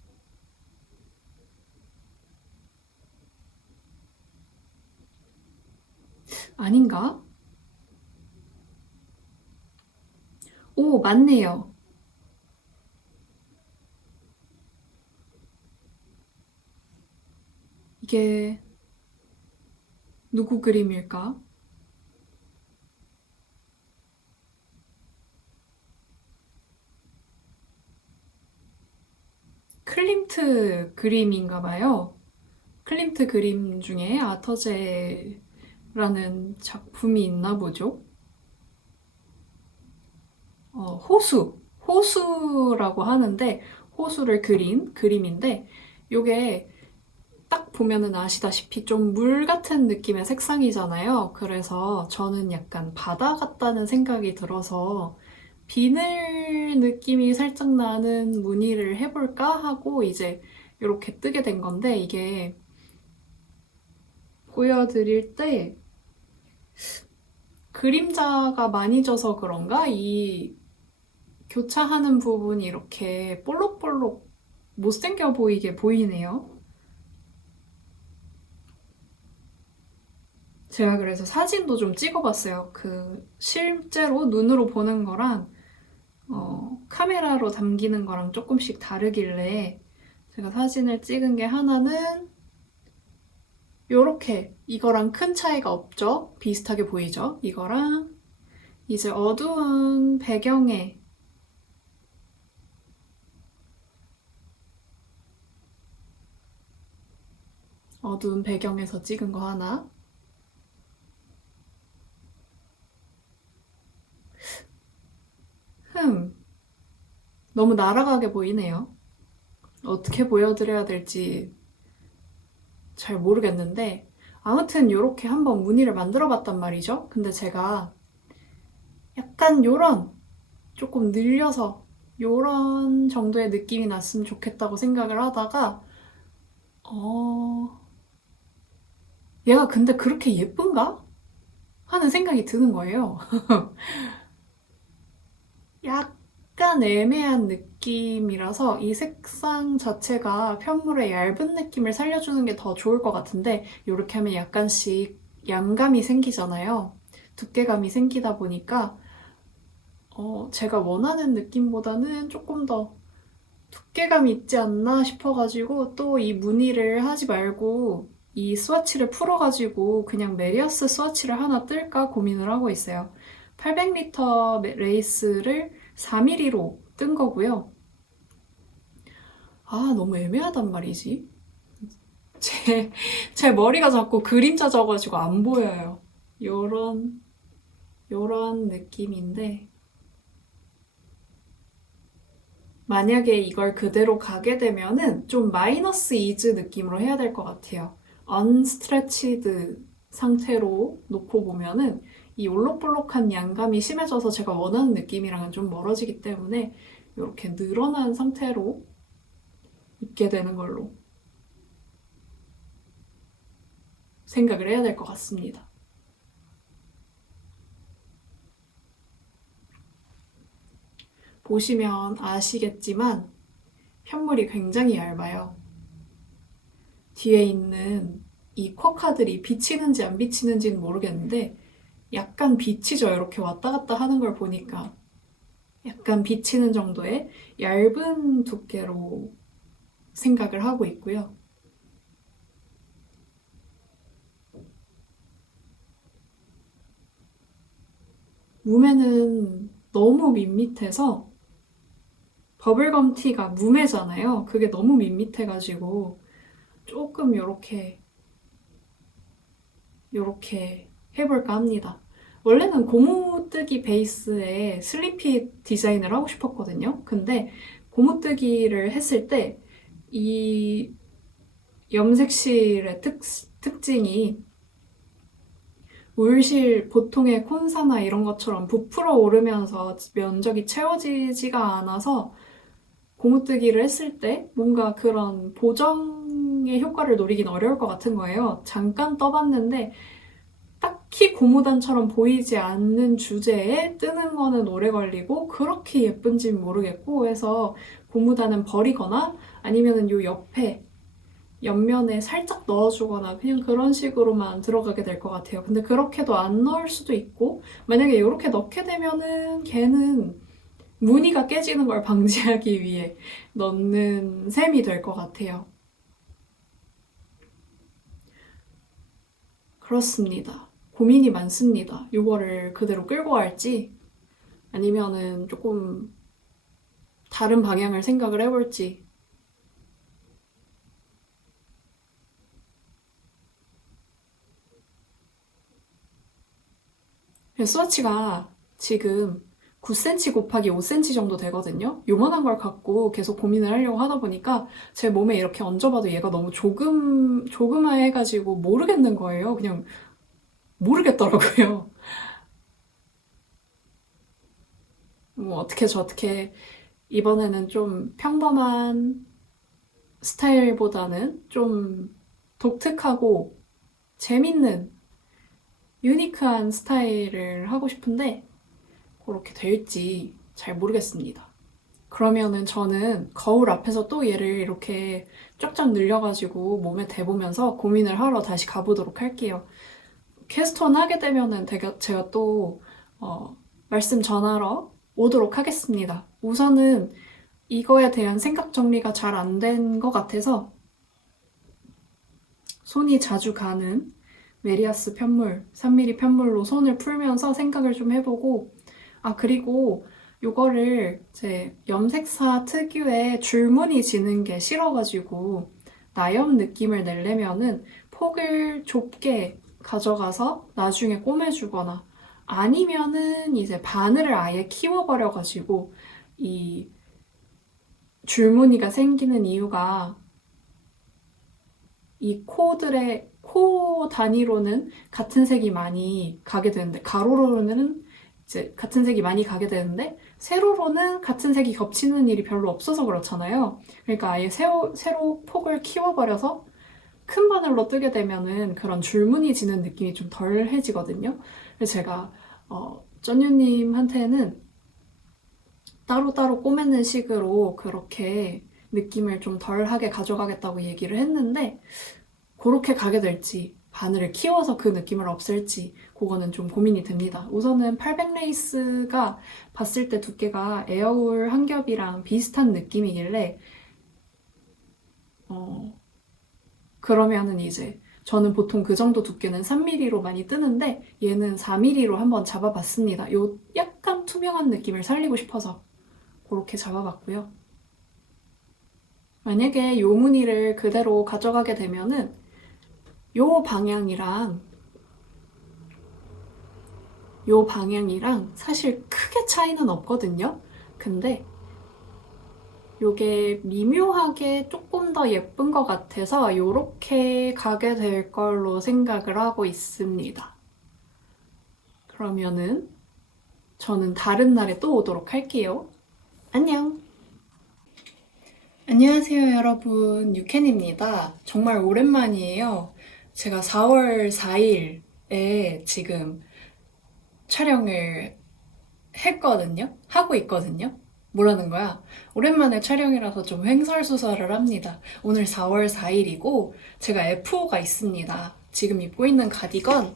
아닌가? 오, 맞네요. 이게 누구 그림일까? 클림트 그림인가 봐요. 클림트 그림 중에 아터제라는 작품이 있나 보죠? 호수라고 하는데 호수를 그린 그림인데 요게 딱 보면은 아시다시피 좀 물 같은 느낌의 색상이잖아요. 그래서 저는 약간 바다 같다는 생각이 들어서 비늘 느낌이 살짝 나는 무늬를 해볼까 하고 이제 이렇게 뜨게 된 건데 이게 보여드릴 때 그림자가 많이 져서 그런가? 이 교차하는 부분이 이렇게 볼록볼록 못생겨 보이게 보이네요. 제가 그래서 사진도 좀 찍어봤어요. 그 실제로 눈으로 보는 거랑 카메라로 담기는 거랑 조금씩 다르길래 제가 사진을 찍은 게 하나는 요렇게 이거랑 큰 차이가 없죠? 비슷하게 보이죠? 이거랑 이제 어두운 배경에서 찍은 거 하나 너무 날아가게 보이네요. 어떻게 보여드려야 될지 잘 모르겠는데 아무튼 요렇게 한번 무늬를 만들어 봤단 말이죠. 근데 제가 약간 요런 조금 늘려서 요런 정도의 느낌이 났으면 좋겠다고 생각을 하다가 얘가 근데 그렇게 예쁜가? 하는 생각이 드는 거예요. 약간 약간 애매한 느낌이라서 이 색상 자체가 편물의 얇은 느낌을 살려주는 게 더 좋을 것 같은데 이렇게 하면 약간씩 양감이 생기잖아요. 두께감이 생기다 보니까 제가 원하는 느낌보다는 조금 더 두께감이 있지 않나 싶어가지고 또 이 무늬를 하지 말고 이 스와치를 풀어가지고 그냥 메리어스 스와치를 하나 뜰까 고민을 하고 있어요. 800리터 레이스를 4mm로 뜬 거고요. 아, 너무 애매하단 말이지. 제 머리가 자꾸 그림자 져가지고 안 보여요. 요런 느낌인데 만약에 이걸 그대로 가게 되면은 좀 마이너스 이즈 느낌으로 해야 될 것 같아요. 언스트레치드 상태로 놓고 보면은 이 올록볼록한 양감이 심해져서 제가 원하는 느낌이랑은 좀 멀어지기 때문에 이렇게 늘어난 상태로 입게 되는 걸로 생각을 해야 될 것 같습니다. 보시면 아시겠지만 편물이 굉장히 얇아요. 뒤에 있는 이 쿼카들이 비치는지 안 비치는지는 모르겠는데 약간 비치죠. 이렇게 왔다 갔다 하는 걸 보니까 약간 비치는 정도의 얇은 두께로 생각을 하고 있고요. 무매는 너무 밋밋해서 버블검 티가 무매잖아요. 그게 너무 밋밋해가지고 조금 요렇게 해볼까 합니다. 원래는 고무뜨기 베이스에 슬리피 디자인을 하고 싶었거든요. 근데 고무뜨기를 했을 때 이 염색실의 특징이 물실 보통의 콘사나 이런 것처럼 부풀어 오르면서 면적이 채워지지가 않아서 고무뜨기를 했을 때 뭔가 그런 보정의 효과를 노리긴 어려울 것 같은 거예요. 잠깐 떠봤는데 딱히 고무단처럼 보이지 않는 주제에 뜨는 거는 오래 걸리고 그렇게 예쁜지는 모르겠고 해서 고무단은 버리거나 아니면은 요 옆면에 살짝 넣어주거나 그냥 그런 식으로만 들어가게 될 것 같아요. 근데 그렇게도 안 넣을 수도 있고 만약에 이렇게 넣게 되면은 걔는 무늬가 깨지는 걸 방지하기 위해 넣는 셈이 될 것 같아요. 그렇습니다. 고민이 많습니다. 이거를 그대로 끌고 갈지 아니면은 조금 다른 방향을 생각을 해볼지. 스와치가 지금 9cm 곱하기 5cm 정도 되거든요. 요만한 걸 갖고 계속 고민을 하려고 하다 보니까 제 몸에 이렇게 얹어봐도 얘가 너무 조그마해가지고 모르겠는 거예요. 그냥 모르겠더라고요. 뭐 어떻게 저렇게 이번에는 좀 평범한 스타일보다는 좀 독특하고 재밌는 유니크한 스타일을 하고 싶은데 그렇게 될지 잘 모르겠습니다. 그러면은 저는 거울 앞에서 또 얘를 이렇게 쫙쫙 늘려가지고 몸에 대보면서 고민을 하러 다시 가보도록 할게요. 캐스톤 하게 되면은 제가 또 말씀 전하러 오도록 하겠습니다. 우선은 이거에 대한 생각 정리가 잘 안 된 것 같아서 손이 자주 가는 메리아스 편물, 3mm 편물로 손을 풀면서 생각을 좀 해보고 그리고 요거를 제 염색사 특유의 줄무늬 지는 게 싫어가지고 나염 느낌을 내려면은 폭을 좁게 가져가서 나중에 꼬매주거나 아니면은 이제 바늘을 아예 키워버려가지고 이 줄무늬가 생기는 이유가 이 코 단위로는 같은 색이 많이 가게 되는데 가로로는 이제 같은 색이 많이 가게 되는데 세로로는 같은 색이 겹치는 일이 별로 없어서 그렇잖아요. 그러니까 아예 세로 폭을 키워버려서 큰 바늘로 뜨게 되면은 그런 줄무늬 지는 느낌이 좀 덜해지거든요. 그래서 제가 쩐유님한테는 따로따로 꼬매는 식으로 그렇게 느낌을 좀 덜하게 가져가겠다고 얘기를 했는데 그렇게 가게 될지 바늘을 키워서 그 느낌을 없앨지 그거는 좀 고민이 됩니다. 우선은 800레이스가 봤을 때 두께가 에어울 한 겹이랑 비슷한 느낌이길래 그러면은 이제 저는 보통 그 정도 두께는 3mm로 많이 뜨는데 얘는 4mm로 한번 잡아봤습니다. 요 약간 투명한 느낌을 살리고 싶어서 그렇게 잡아봤고요. 만약에 요 무늬를 그대로 가져가게 되면은 요 방향이랑 사실 크게 차이는 없거든요. 근데 요게 미묘하게 조금 더 예쁜 것 같아서 요렇게 가게 될 걸로 생각을 하고 있습니다. 그러면은 저는 다른 날에 또 오도록 할게요. 안녕! 안녕하세요, 여러분. 유캔입니다. 정말 오랜만이에요. 제가 4월 4일에 지금 촬영을 했거든요. 하고 있거든요. 뭐라는 거야? 오랜만에 촬영이라서 좀 횡설수설을 합니다. 오늘 4월 4일이고 제가 F5가 있습니다. 지금 입고 있는 가디건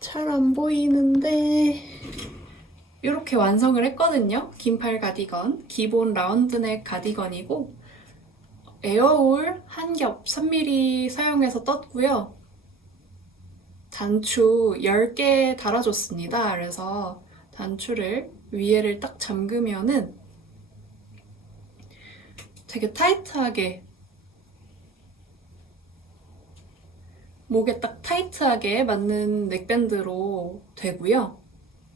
잘 안 보이는데 이렇게 완성을 했거든요. 긴팔 가디건, 기본 라운드넥 가디건이고 에어울 한 겹 3mm 사용해서 떴고요. 단추 10개 달아줬습니다. 그래서 단추를 위에를 딱 잠그면은 되게 타이트하게 목에 딱 타이트하게 맞는 넥밴드로 되고요.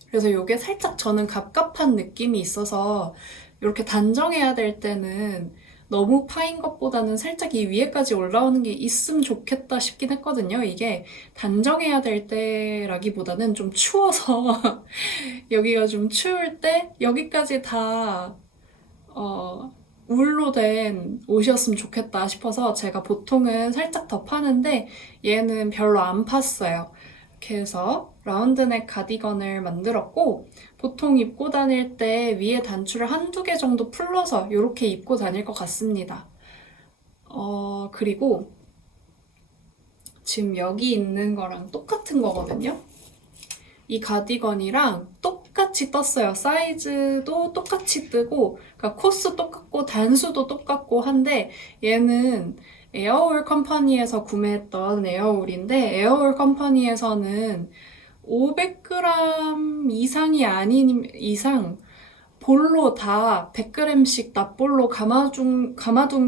그래서 이게 살짝 저는 갑갑한 느낌이 있어서 이렇게 단정해야 될 때는 너무 파인 것보다는 살짝 이 위에까지 올라오는 게 있으면 좋겠다 싶긴 했거든요. 이게 단정해야 될 때라기보다는 좀 추워서 여기가 좀 추울 때 여기까지 다 울로 된 옷이었으면 좋겠다 싶어서 제가 보통은 살짝 더 파는데 얘는 별로 안 팠어요. 이렇게 해서 라운드넥 가디건을 만들었고 보통 입고 다닐 때 위에 단추를 한두 개 정도 풀러서 이렇게 입고 다닐 것 같습니다. 그리고 지금 여기 있는 거랑 똑같은 거거든요. 이 가디건이랑 똑같이 떴어요. 사이즈도 똑같이 뜨고, 그러니까 코스 똑같고 단수도 똑같고 한데 얘는 에어울 컴퍼니에서 구매했던 에어울인데 에어울 컴퍼니에서는 500g 이상이 아닌 이상 볼로 다 100g씩 납볼로 감아둔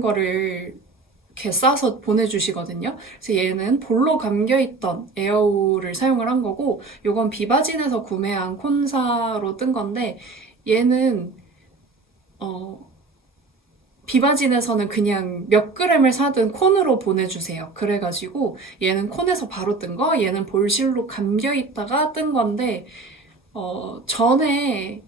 거를 이렇게 싸서 보내주시거든요. 그래서 얘는 볼로 감겨있던 에어울을 사용을 한 거고 요건 비바진에서 구매한 콘사로 뜬 건데 얘는 비바진에서는 그냥 몇 그램을 사든 콘으로 보내주세요. 그래가지고 얘는 콘에서 바로 뜬 거, 얘는 볼실로 감겨있다가 뜬 건데 전에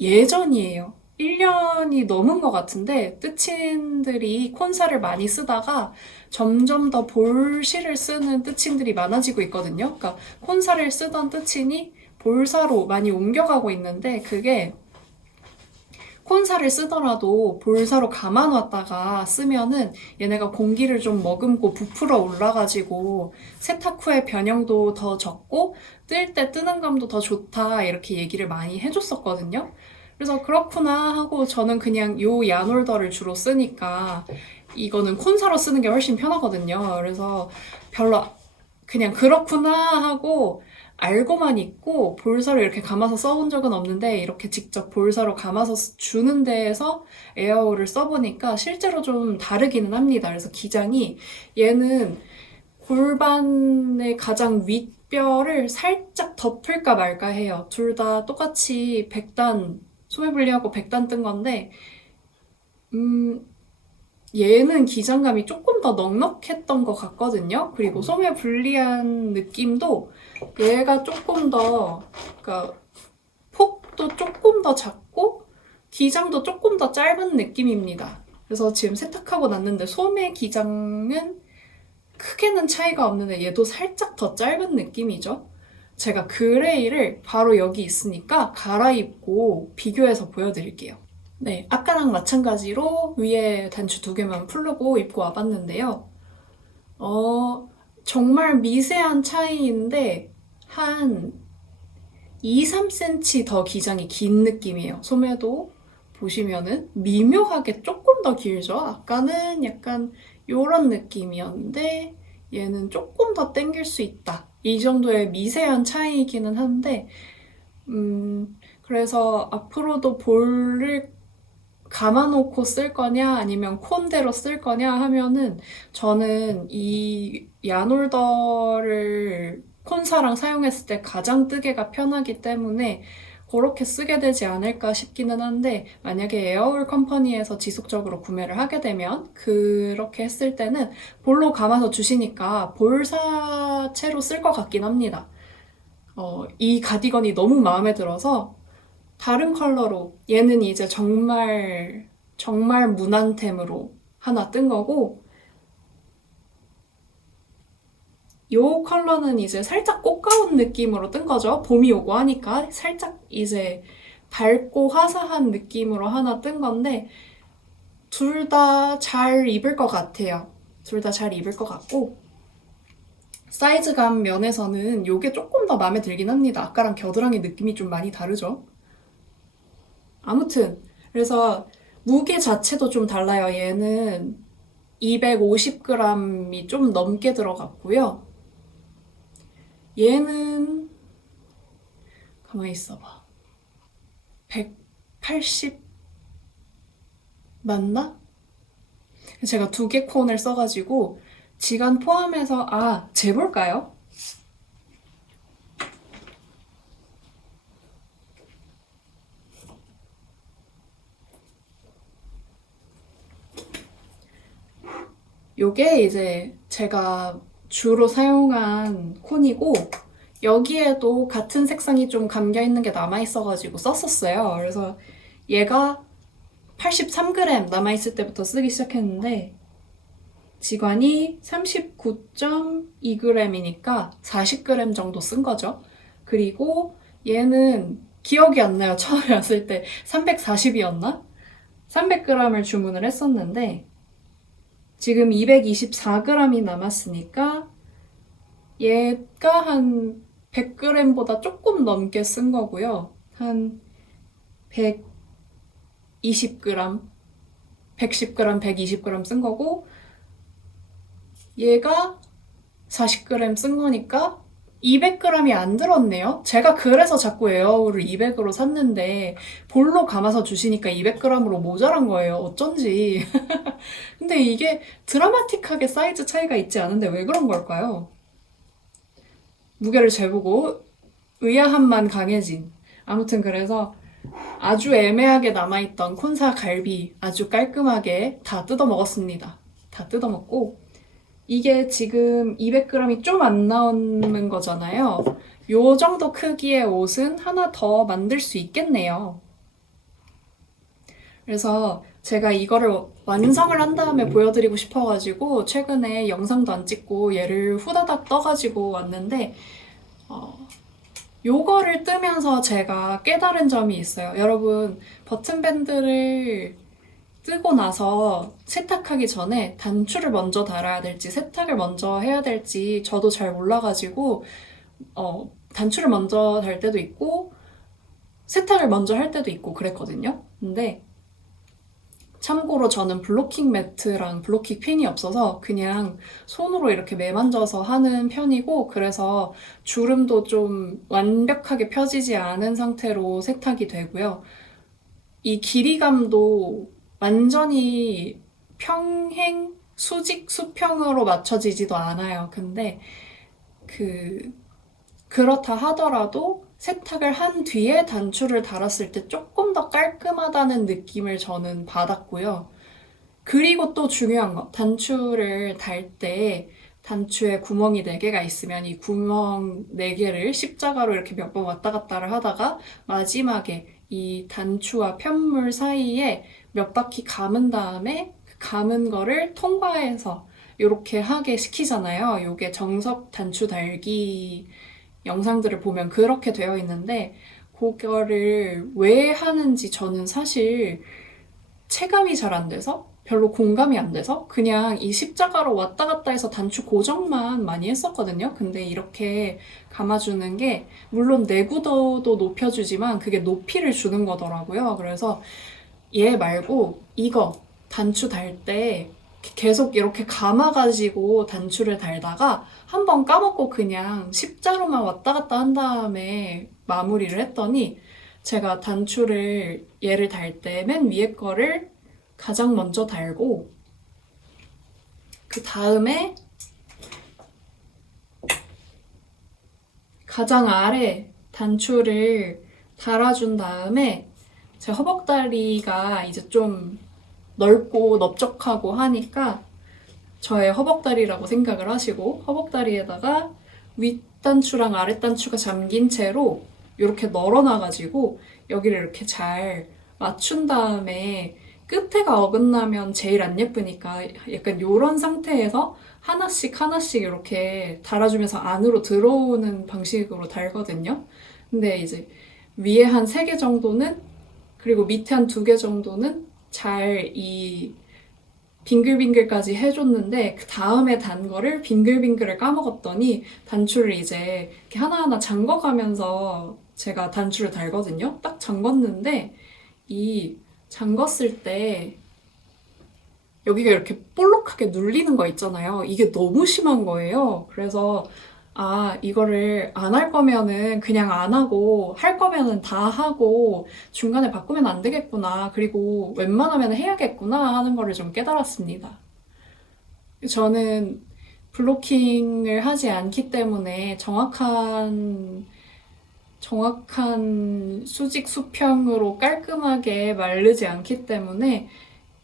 예전이에요. 1년이 넘은 것 같은데 뜨친들이 콘사를 많이 쓰다가 점점 더 볼실을 쓰는 뜨친들이 많아지고 있거든요. 그러니까 콘사를 쓰던 뜨친이 볼사로 많이 옮겨가고 있는데 그게 콘사를 쓰더라도 볼사로 감아놨다가 쓰면은 얘네가 공기를 좀 머금고 부풀어 올라가지고 세탁 후에 변형도 더 적고 뜰 때 뜨는 감도 더 좋다 이렇게 얘기를 많이 해줬었거든요. 그래서 그렇구나 하고 저는 그냥 요 야놀더를 주로 쓰니까 이거는 콘사로 쓰는 게 훨씬 편하거든요. 그래서 별로 그냥 그렇구나 하고 알고만 있고 볼사로 이렇게 감아서 써본 적은 없는데 이렇게 직접 볼사로 감아서 주는 데에서 에어울을 써보니까 실제로 좀 다르기는 합니다. 그래서 기장이 얘는 골반의 가장 윗뼈를 살짝 덮을까 말까 해요. 둘 다 똑같이 100단 소매분리하고 100단 뜬 건데 얘는 기장감이 조금 더 넉넉했던 것 같거든요. 그리고 소매 분리한 느낌도 얘가 조금 더, 그러니까 폭도 조금 더 작고 기장도 조금 더 짧은 느낌입니다. 그래서 지금 세탁하고 났는데 소매 기장은 크게는 차이가 없는데 얘도 살짝 더 짧은 느낌이죠. 제가 그레이를 바로 여기 있으니까 갈아입고 비교해서 보여드릴게요. 네, 아까랑 마찬가지로 위에 단추 2개만 풀르고 입고 와봤는데요. 정말 미세한 차이인데 한 2, 3cm 더 기장이 긴 느낌이에요. 소매도 보시면은 미묘하게 조금 더 길죠? 아까는 약간 요런 느낌이었는데 얘는 조금 더 당길 수 있다. 이 정도의 미세한 차이이기는 한데 그래서 앞으로도 볼을 감아놓고 쓸 거냐 아니면 콘대로 쓸 거냐 하면은 저는 이 야놀더를 콘사랑 사용했을 때 가장 뜨개가 편하기 때문에 그렇게 쓰게 되지 않을까 싶기는 한데 만약에 에어울 컴퍼니에서 지속적으로 구매를 하게 되면 그렇게 했을 때는 볼로 감아서 주시니까 볼사체로 쓸 것 같긴 합니다. 이 가디건이 너무 마음에 들어서 다른 컬러로 얘는 이제 정말 무난템으로 하나 뜬 거고 이 컬러는 이제 살짝 꽃가운 느낌으로 뜬 거죠. 봄이 오고 하니까 살짝 이제 밝고 화사한 느낌으로 하나 뜬 건데 둘 다 잘 입을 것 같아요. 둘 다 잘 입을 것 같고 사이즈감 면에서는 이게 조금 더 마음에 들긴 합니다. 아까랑 겨드랑이 느낌이 좀 많이 다르죠. 아무튼 그래서 무게 자체도 좀 달라요. 얘는 250g이 좀 넘게 들어갔고요. 얘는 가만히 있어봐. 180 맞나? 제가 2개 콘을 써가지고 지간 포함해서 재볼까요? 요게 이제 제가 주로 사용한 콘이고 여기에도 같은 색상이 좀 감겨있는 게 남아있어가지고 썼었어요. 그래서 얘가 83g 남아있을 때부터 쓰기 시작했는데 지관이 39.2g이니까 40g 정도 쓴 거죠. 그리고 얘는 기억이 안 나요. 처음에 왔을 때 340이었나? 300g을 주문을 했었는데 지금 224g이 남았으니까 얘가 한 100g보다 조금 넘게 쓴 거고요. 한 120g, 110g, 120g 쓴 거고 얘가 40g 쓴 거니까 200g이 안 들었네요. 제가 그래서 자꾸 에어울을 200으로 샀는데 볼로 감아서 주시니까 200g으로 모자란 거예요. 어쩐지. 근데 이게 드라마틱하게 사이즈 차이가 있지 않은데 왜 그런 걸까요? 무게를 재보고 의아함만 강해진. 아무튼 그래서 아주 애매하게 남아있던 콘사 갈비 아주 깔끔하게 다 뜯어 먹었습니다. 다 뜯어 먹고 이게 지금 200g이 좀 안 남은 거잖아요. 요 정도 크기의 옷은 하나 더 만들 수 있겠네요. 그래서 제가 이거를 완성을 한 다음에 보여드리고 싶어가지고 최근에 영상도 안 찍고 얘를 후다닥 떠가지고 왔는데 요거를 뜨면서 제가 깨달은 점이 있어요. 여러분 버튼밴드를 뜨고 나서 세탁하기 전에 단추를 먼저 달아야 될지 세탁을 먼저 해야 될지 저도 잘 몰라가지고 단추를 먼저 달 때도 있고 세탁을 먼저 할 때도 있고 그랬거든요. 근데 참고로 저는 블로킹 매트랑 블로킹 핀이 없어서 그냥 손으로 이렇게 매만져서 하는 편이고 그래서 주름도 좀 완벽하게 펴지지 않은 상태로 세탁이 되고요. 이 길이감도 완전히 평행, 수직, 수평으로 맞춰지지도 않아요. 근데 그렇다 하더라도 세탁을 한 뒤에 단추를 달았을 때 조금 더 깔끔하다는 느낌을 저는 받았고요. 그리고 또 중요한 거, 단추를 달 때 단추에 구멍이 4개가 있으면 이 구멍 4개를 십자가로 이렇게 몇 번 왔다 갔다를 하다가 마지막에 이 단추와 편물 사이에 몇 바퀴 감은 다음에 그 감은 거를 통과해서 이렇게 하게 시키잖아요. 이게 정석 단추 달기 영상들을 보면 그렇게 되어 있는데 그거를 왜 하는지 저는 사실 체감이 잘 안 돼서 별로 공감이 안 돼서 그냥 이 십자가로 왔다 갔다 해서 단추 고정만 많이 했었거든요. 근데 이렇게 감아주는 게 물론 내구도도 높여주지만 그게 높이를 주는 거더라고요. 그래서 얘 말고 이거 단추 달 때 계속 이렇게 감아가지고 단추를 달다가 한 번 까먹고 그냥 십자로만 왔다 갔다 한 다음에 마무리를 했더니 제가 단추를 얘를 달 때 맨 위에 거를 가장 먼저 달고 그 다음에 가장 아래 단추를 달아준 다음에 제 허벅다리가 이제 좀 넓고 넓적하고 하니까 저의 허벅다리라고 생각을 하시고 허벅다리에다가 윗단추랑 아랫단추가 잠긴 채로 이렇게 널어놔가지고 여기를 이렇게 잘 맞춘 다음에 끝에가 어긋나면 제일 안 예쁘니까 약간 이런 상태에서 하나씩 하나씩 이렇게 달아주면서 안으로 들어오는 방식으로 달거든요. 근데 이제 위에 한 3개 정도는 그리고 밑에 한 2개 정도는 잘 이 빙글빙글까지 해줬는데 그 다음에 단 거를 빙글빙글을 까먹었더니 단추를 이제 이렇게 하나하나 잠궈가면서 제가 단추를 달거든요. 딱 잠궜는데 이 잠궜을 때 여기가 이렇게 볼록하게 눌리는 거 있잖아요. 이게 너무 심한 거예요. 그래서 이거를 안 할 거면은 그냥 안 하고 할 거면은 다 하고 중간에 바꾸면 안 되겠구나. 그리고 웬만하면 해야겠구나 하는 거를 좀 깨달았습니다. 저는 블로킹을 하지 않기 때문에 정확한 수직 수평으로 깔끔하게 마르지 않기 때문에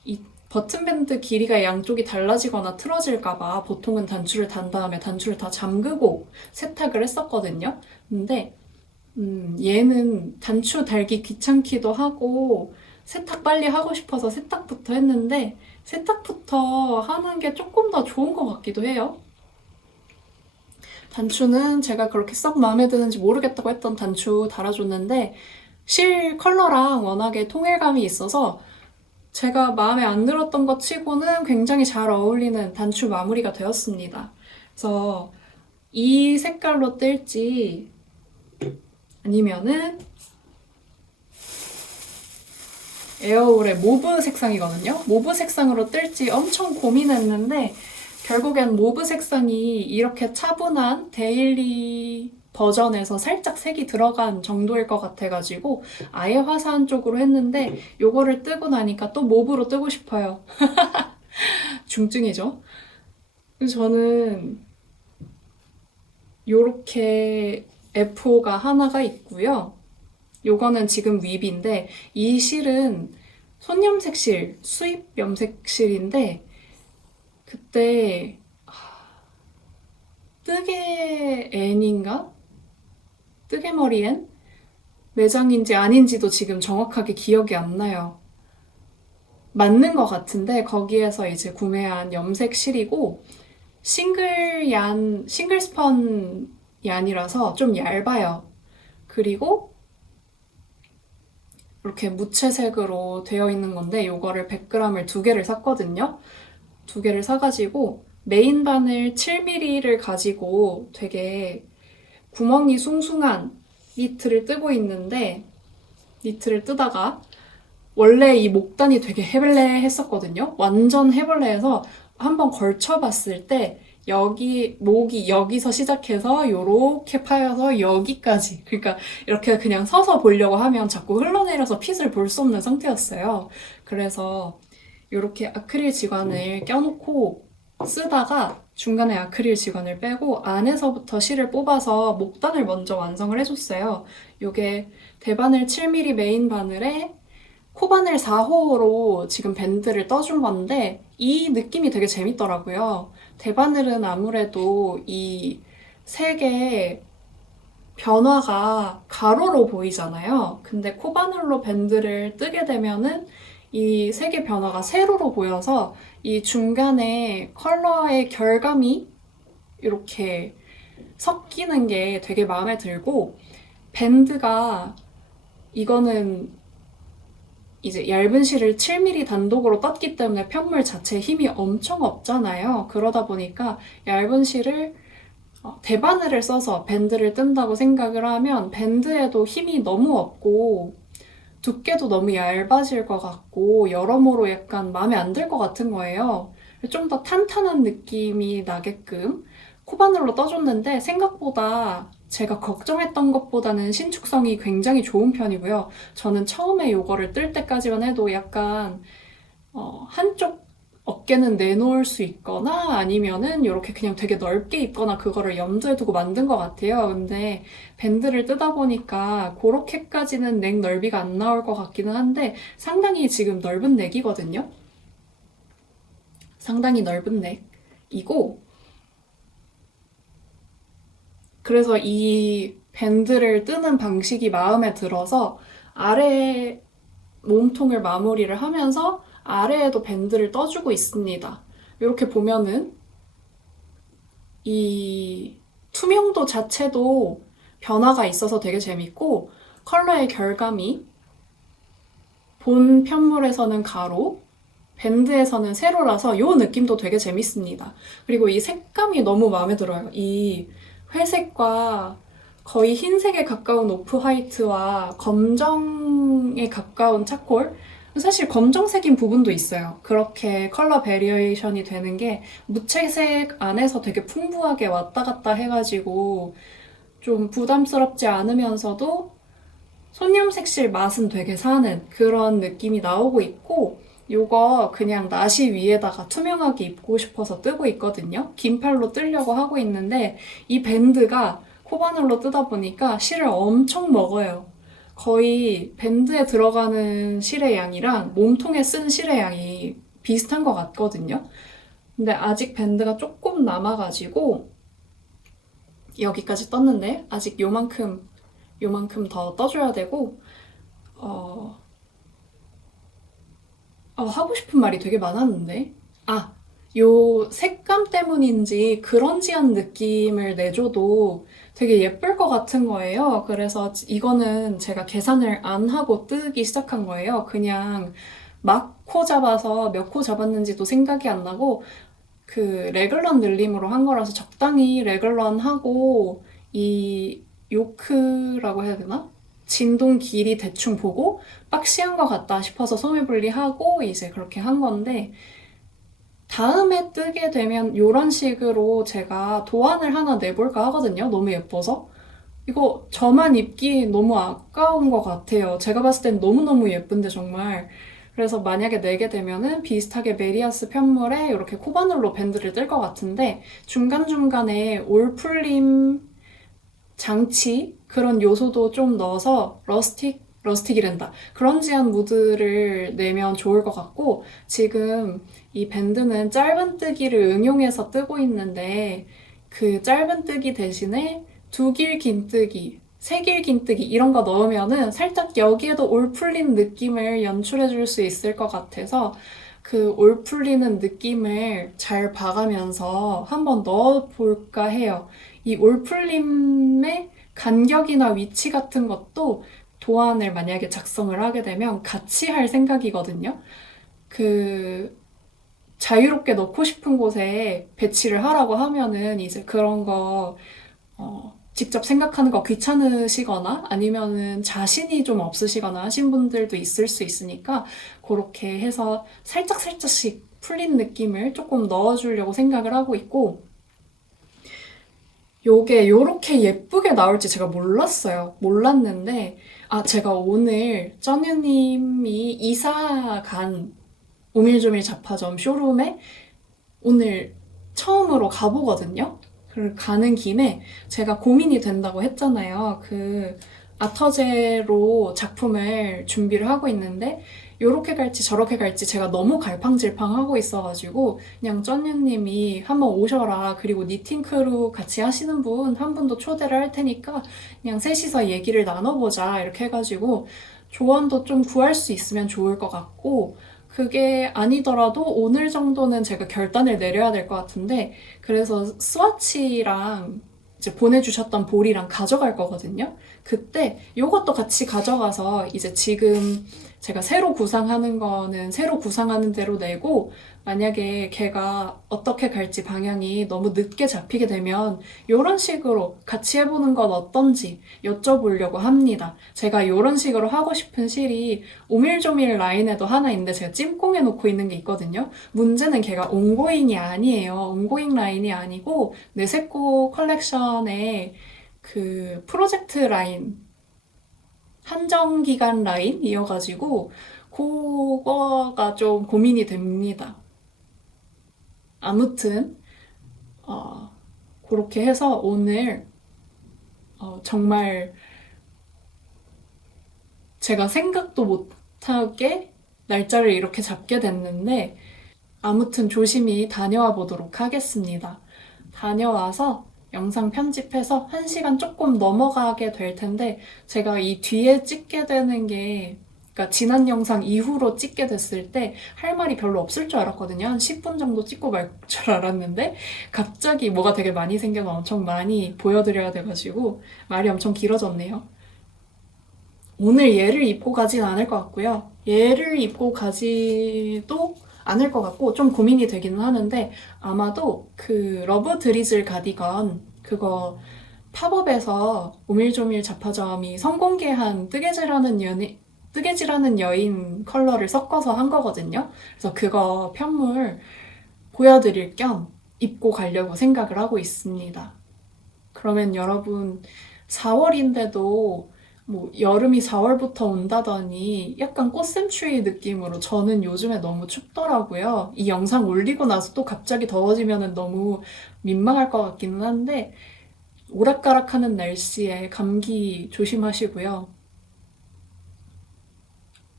이 버튼밴드 길이가 양쪽이 달라지거나 틀어질까봐 보통은 단추를 단 다음에 단추를 다 잠그고 세탁을 했었거든요. 근데 얘는 단추 달기 귀찮기도 하고 세탁 빨리 하고 싶어서 세탁부터 했는데 세탁부터 하는 게 조금 더 좋은 것 같기도 해요. 단추는 제가 그렇게 썩 마음에 드는지 모르겠다고 했던 단추 달아줬는데 실 컬러랑 워낙에 통일감이 있어서 제가 마음에 안 들었던 것 치고는 굉장히 잘 어울리는 단추 마무리가 되었습니다. 그래서 이 색깔로 뜰지 아니면은 에어울의 모브 색상이거든요. 모브 색상으로 뜰지 엄청 고민했는데 결국엔 모브 색상이 이렇게 차분한 데일리 버전에서 살짝 색이 들어간 정도일 것 같아가지고 아예 화사한 쪽으로 했는데 요거를 뜨고 나니까 또 모브로 뜨고 싶어요. 중증이죠. 그래서 저는 요렇게 F5가 하나가 있고요. 요거는 지금 윕인데 이 실은 손염색 실, 수입 염색 실인데 그때 뜨개 N인가? 뜨개머리 N? 매장인지 아닌지도 지금 정확하게 기억이 안 나요. 맞는 것 같은데 거기에서 이제 구매한 염색 실이고 싱글 스펀 얀이라서 좀 얇아요. 그리고 이렇게 무채색으로 되어 있는 건데 이거를 100g을 2개를 샀거든요. 2개를 사가지고 메인 바늘 7mm를 가지고 되게 구멍이 숭숭한 니트를 뜨고 있는데 니트를 뜨다가 원래 이 목단이 되게 해벌레 했었거든요. 완전 해벌레해서 한번 걸쳐봤을 때 목이 여기서 시작해서 요렇게 파여서 여기까지 그러니까 이렇게 그냥 서서 보려고 하면 자꾸 흘러내려서 핏을 볼 수 없는 상태였어요. 그래서 요렇게 아크릴 지관을 껴놓고 쓰다가 중간에 아크릴 지관을 빼고 안에서부터 실을 뽑아서 목단을 먼저 완성을 해줬어요. 요게 대바늘 7mm 메인 바늘에 코바늘 4호로 지금 밴드를 떠준 건데 이 느낌이 되게 재밌더라고요. 대바늘은 아무래도 이 색의 변화가 가로로 보이잖아요. 근데 코바늘로 밴드를 뜨게 되면은 이 색의 변화가 세로로 보여서 이 중간에 컬러의 결감이 이렇게 섞이는 게 되게 마음에 들고, 밴드가 이거는 이제 얇은 실을 7mm 단독으로 떴기 때문에 편물 자체에 힘이 엄청 없잖아요. 그러다 보니까 얇은 실을 대바늘을 써서 밴드를 뜬다고 생각을 하면 밴드에도 힘이 너무 없고 두께도 너무 얇아질 것 같고 여러모로 약간 마음에 안 들 것 같은 거예요. 좀 더 탄탄한 느낌이 나게끔 코바늘로 떠줬는데 생각보다 제가 걱정했던 것보다는 신축성이 굉장히 좋은 편이고요. 저는 처음에 이거를 뜰 때까지만 해도 약간 한쪽 어깨는 내놓을 수 있거나 아니면은 이렇게 그냥 되게 넓게 입거나 그거를 염두에 두고 만든 것 같아요. 근데 밴드를 뜨다 보니까 그렇게까지는 넥 넓이가 안 나올 것 같기는 한데 상당히 지금 넓은 넥이거든요. 상당히 넓은 넥이고 그래서 이 밴드를 뜨는 방식이 마음에 들어서 아래 몸통을 마무리를 하면서 아래에도 밴드를 떠주고 있습니다. 이렇게 보면은 이 투명도 자체도 변화가 있어서 되게 재밌고 컬러의 결감이 본 편물에서는 가로, 밴드에서는 세로라서 이 느낌도 되게 재밌습니다. 그리고 이 색감이 너무 마음에 들어요. 이 회색과 거의 흰색에 가까운 오프 화이트와 검정에 가까운 차콜. 사실 검정색인 부분도 있어요. 그렇게 컬러 베리에이션이 되는 게 무채색 안에서 되게 풍부하게 왔다 갔다 해가지고 좀 부담스럽지 않으면서도 손님색실 맛은 되게 사는 그런 느낌이 나오고 있고 요거 그냥 나시 위에다가 투명하게 입고 싶어서 뜨고 있거든요. 긴 팔로 뜨려고 하고 있는데 이 밴드가 코바늘로 뜨다 보니까 실을 엄청 먹어요. 거의 밴드에 들어가는 실의 양이랑 몸통에 쓴 실의 양이 비슷한 것 같거든요. 근데 아직 밴드가 조금 남아가지고 여기까지 떴는데 아직 요만큼 더 떠줘야 되고 하고 싶은 말이 되게 많았는데 요 색감 때문인지 그런지한 느낌을 내줘도 되게 예쁠 것 같은 거예요. 그래서 이거는 제가 계산을 안 하고 뜨기 시작한 거예요. 그냥 막 코 잡아서 몇 코 잡았는지도 생각이 안 나고 그 레글런 늘림으로 한 거라서 적당히 레글런 하고 이 요크라고 해야 되나? 진동 길이 대충 보고 박시한 것 같다 싶어서 소매분리하고 이제 그렇게 한 건데 다음에 뜨게 되면 이런 식으로 제가 도안을 하나 내볼까 하거든요. 너무 예뻐서. 이거 저만 입기 너무 아까운 것 같아요. 제가 봤을 땐 너무너무 예쁜데 정말. 그래서 만약에 내게 되면은 비슷하게 메리아스 편물에 이렇게 코바늘로 밴드를 뜰 것 같은데 중간중간에 올풀림 장치 그런 요소도 좀 넣어서 러스틱이란다. 그런지한 무드를 내면 좋을 것 같고 지금 이 밴드는 짧은 뜨기를 응용해서 뜨고 있는데 그 짧은 뜨기 대신에 두 길 긴 뜨기, 세 길 긴 뜨기 이런 거 넣으면은 살짝 여기에도 올 풀린 느낌을 연출해 줄 수 있을 것 같아서 그 올 풀리는 느낌을 잘 봐가면서 한번 넣어볼까 해요. 이 올 풀림의 간격이나 위치 같은 것도 도안을 만약에 작성을 하게 되면 같이 할 생각이거든요. 그 자유롭게 넣고 싶은 곳에 배치를 하라고 하면은 이제 그런 거 직접 생각하는 거 귀찮으시거나 아니면은 자신이 좀 없으시거나 하신 분들도 있을 수 있으니까 그렇게 해서 살짝씩 풀린 느낌을 조금 넣어주려고 생각을 하고 있고 요게 요렇게 예쁘게 나올지 제가 몰랐어요. 몰랐는데 제가 오늘 쩌느님이 이사 간 오밀조밀 잡화점 쇼룸에 오늘 처음으로 가보거든요. 가는 김에 제가 고민이 된다고 했잖아요. 그 아터제로 작품을 준비를 하고 있는데 요렇게 갈지 저렇게 갈지 제가 너무 갈팡질팡하고 있어가지고 그냥 쩌느님이 한번 오셔라. 그리고 니팅 크루 같이 하시는 분 한 분도 초대를 할 테니까 그냥 셋이서 얘기를 나눠보자 이렇게 해가지고 조언도 좀 구할 수 있으면 좋을 것 같고 그게 아니더라도 오늘 정도는 제가 결단을 내려야 될 것 같은데 그래서 스와치랑 이제 보내주셨던 볼이랑 가져갈 거거든요. 그때 이것도 같이 가져가서 이제 지금 제가 새로 구상하는 거는 새로 구상하는 대로 내고, 만약에 걔가 어떻게 갈지 방향이 너무 늦게 잡히게 되면 이런 식으로 같이 해보는 건 어떤지 여쭤보려고 합니다. 제가 이런 식으로 하고 싶은 실이 오밀조밀 라인에도 하나 있는데 제가 찜꽁해 놓고 있는 게 있거든요. 문제는 걔가 온고잉이 아니에요. 온고잉 라인이 아니고 뇌세코 컬렉션의 그 프로젝트 라인, 한정기간 라인이어가지고 그거가 좀 고민이 됩니다. 아무튼 그렇게 해서 오늘 정말 제가 생각도 못하게 날짜를 이렇게 잡게 됐는데, 아무튼 조심히 다녀와 보도록 하겠습니다. 다녀와서 영상 편집해서 1시간 조금 넘어가게 될 텐데, 제가 이 뒤에 찍게 되는 게, 그러니까 지난 영상 이후로 찍게 됐을 때 할 말이 별로 없을 줄 알았거든요. 한 10분 정도 찍고 말 줄 알았는데 갑자기 뭐가 되게 많이 생겨서 엄청 많이 보여드려야 돼가지고 말이 엄청 길어졌네요. 오늘 얘를 입고 가진 않을 것 같고요. 얘를 입고 가지도 않을 것 같고 좀 고민이 되기는 하는데, 아마도 그 러브 드리즐 가디건 그거 팝업에서 오밀조밀 잡화점이 선공개한 뜨개질하는 여인 컬러를 섞어서 한 거거든요. 그래서 그거 편물 보여드릴 겸 입고 가려고 생각을 하고 있습니다. 그러면 여러분, 4월인데도 뭐 여름이 4월부터 온다더니 약간 꽃샘추위 느낌으로, 저는 요즘에 너무 춥더라고요. 이 영상 올리고 나서 또 갑자기 더워지면 너무 민망할 것 같기는 한데, 오락가락하는 날씨에 감기 조심하시고요.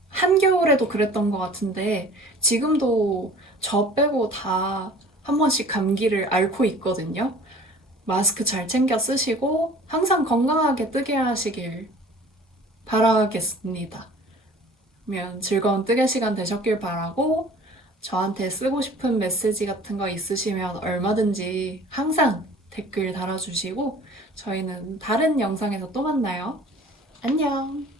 한겨울에도 그랬던 것 같은데 지금도 저 빼고 다 한 번씩 감기를 앓고 있거든요. 마스크 잘 챙겨 쓰시고 항상 건강하게 뜨게 하시길 바라겠습니다. 그러면 즐거운 뜨개 시간 되셨길 바라고, 저한테 쓰고 싶은 메시지 같은 거 있으시면 얼마든지 항상 댓글 달아주시고, 저희는 다른 영상에서 또 만나요. 안녕!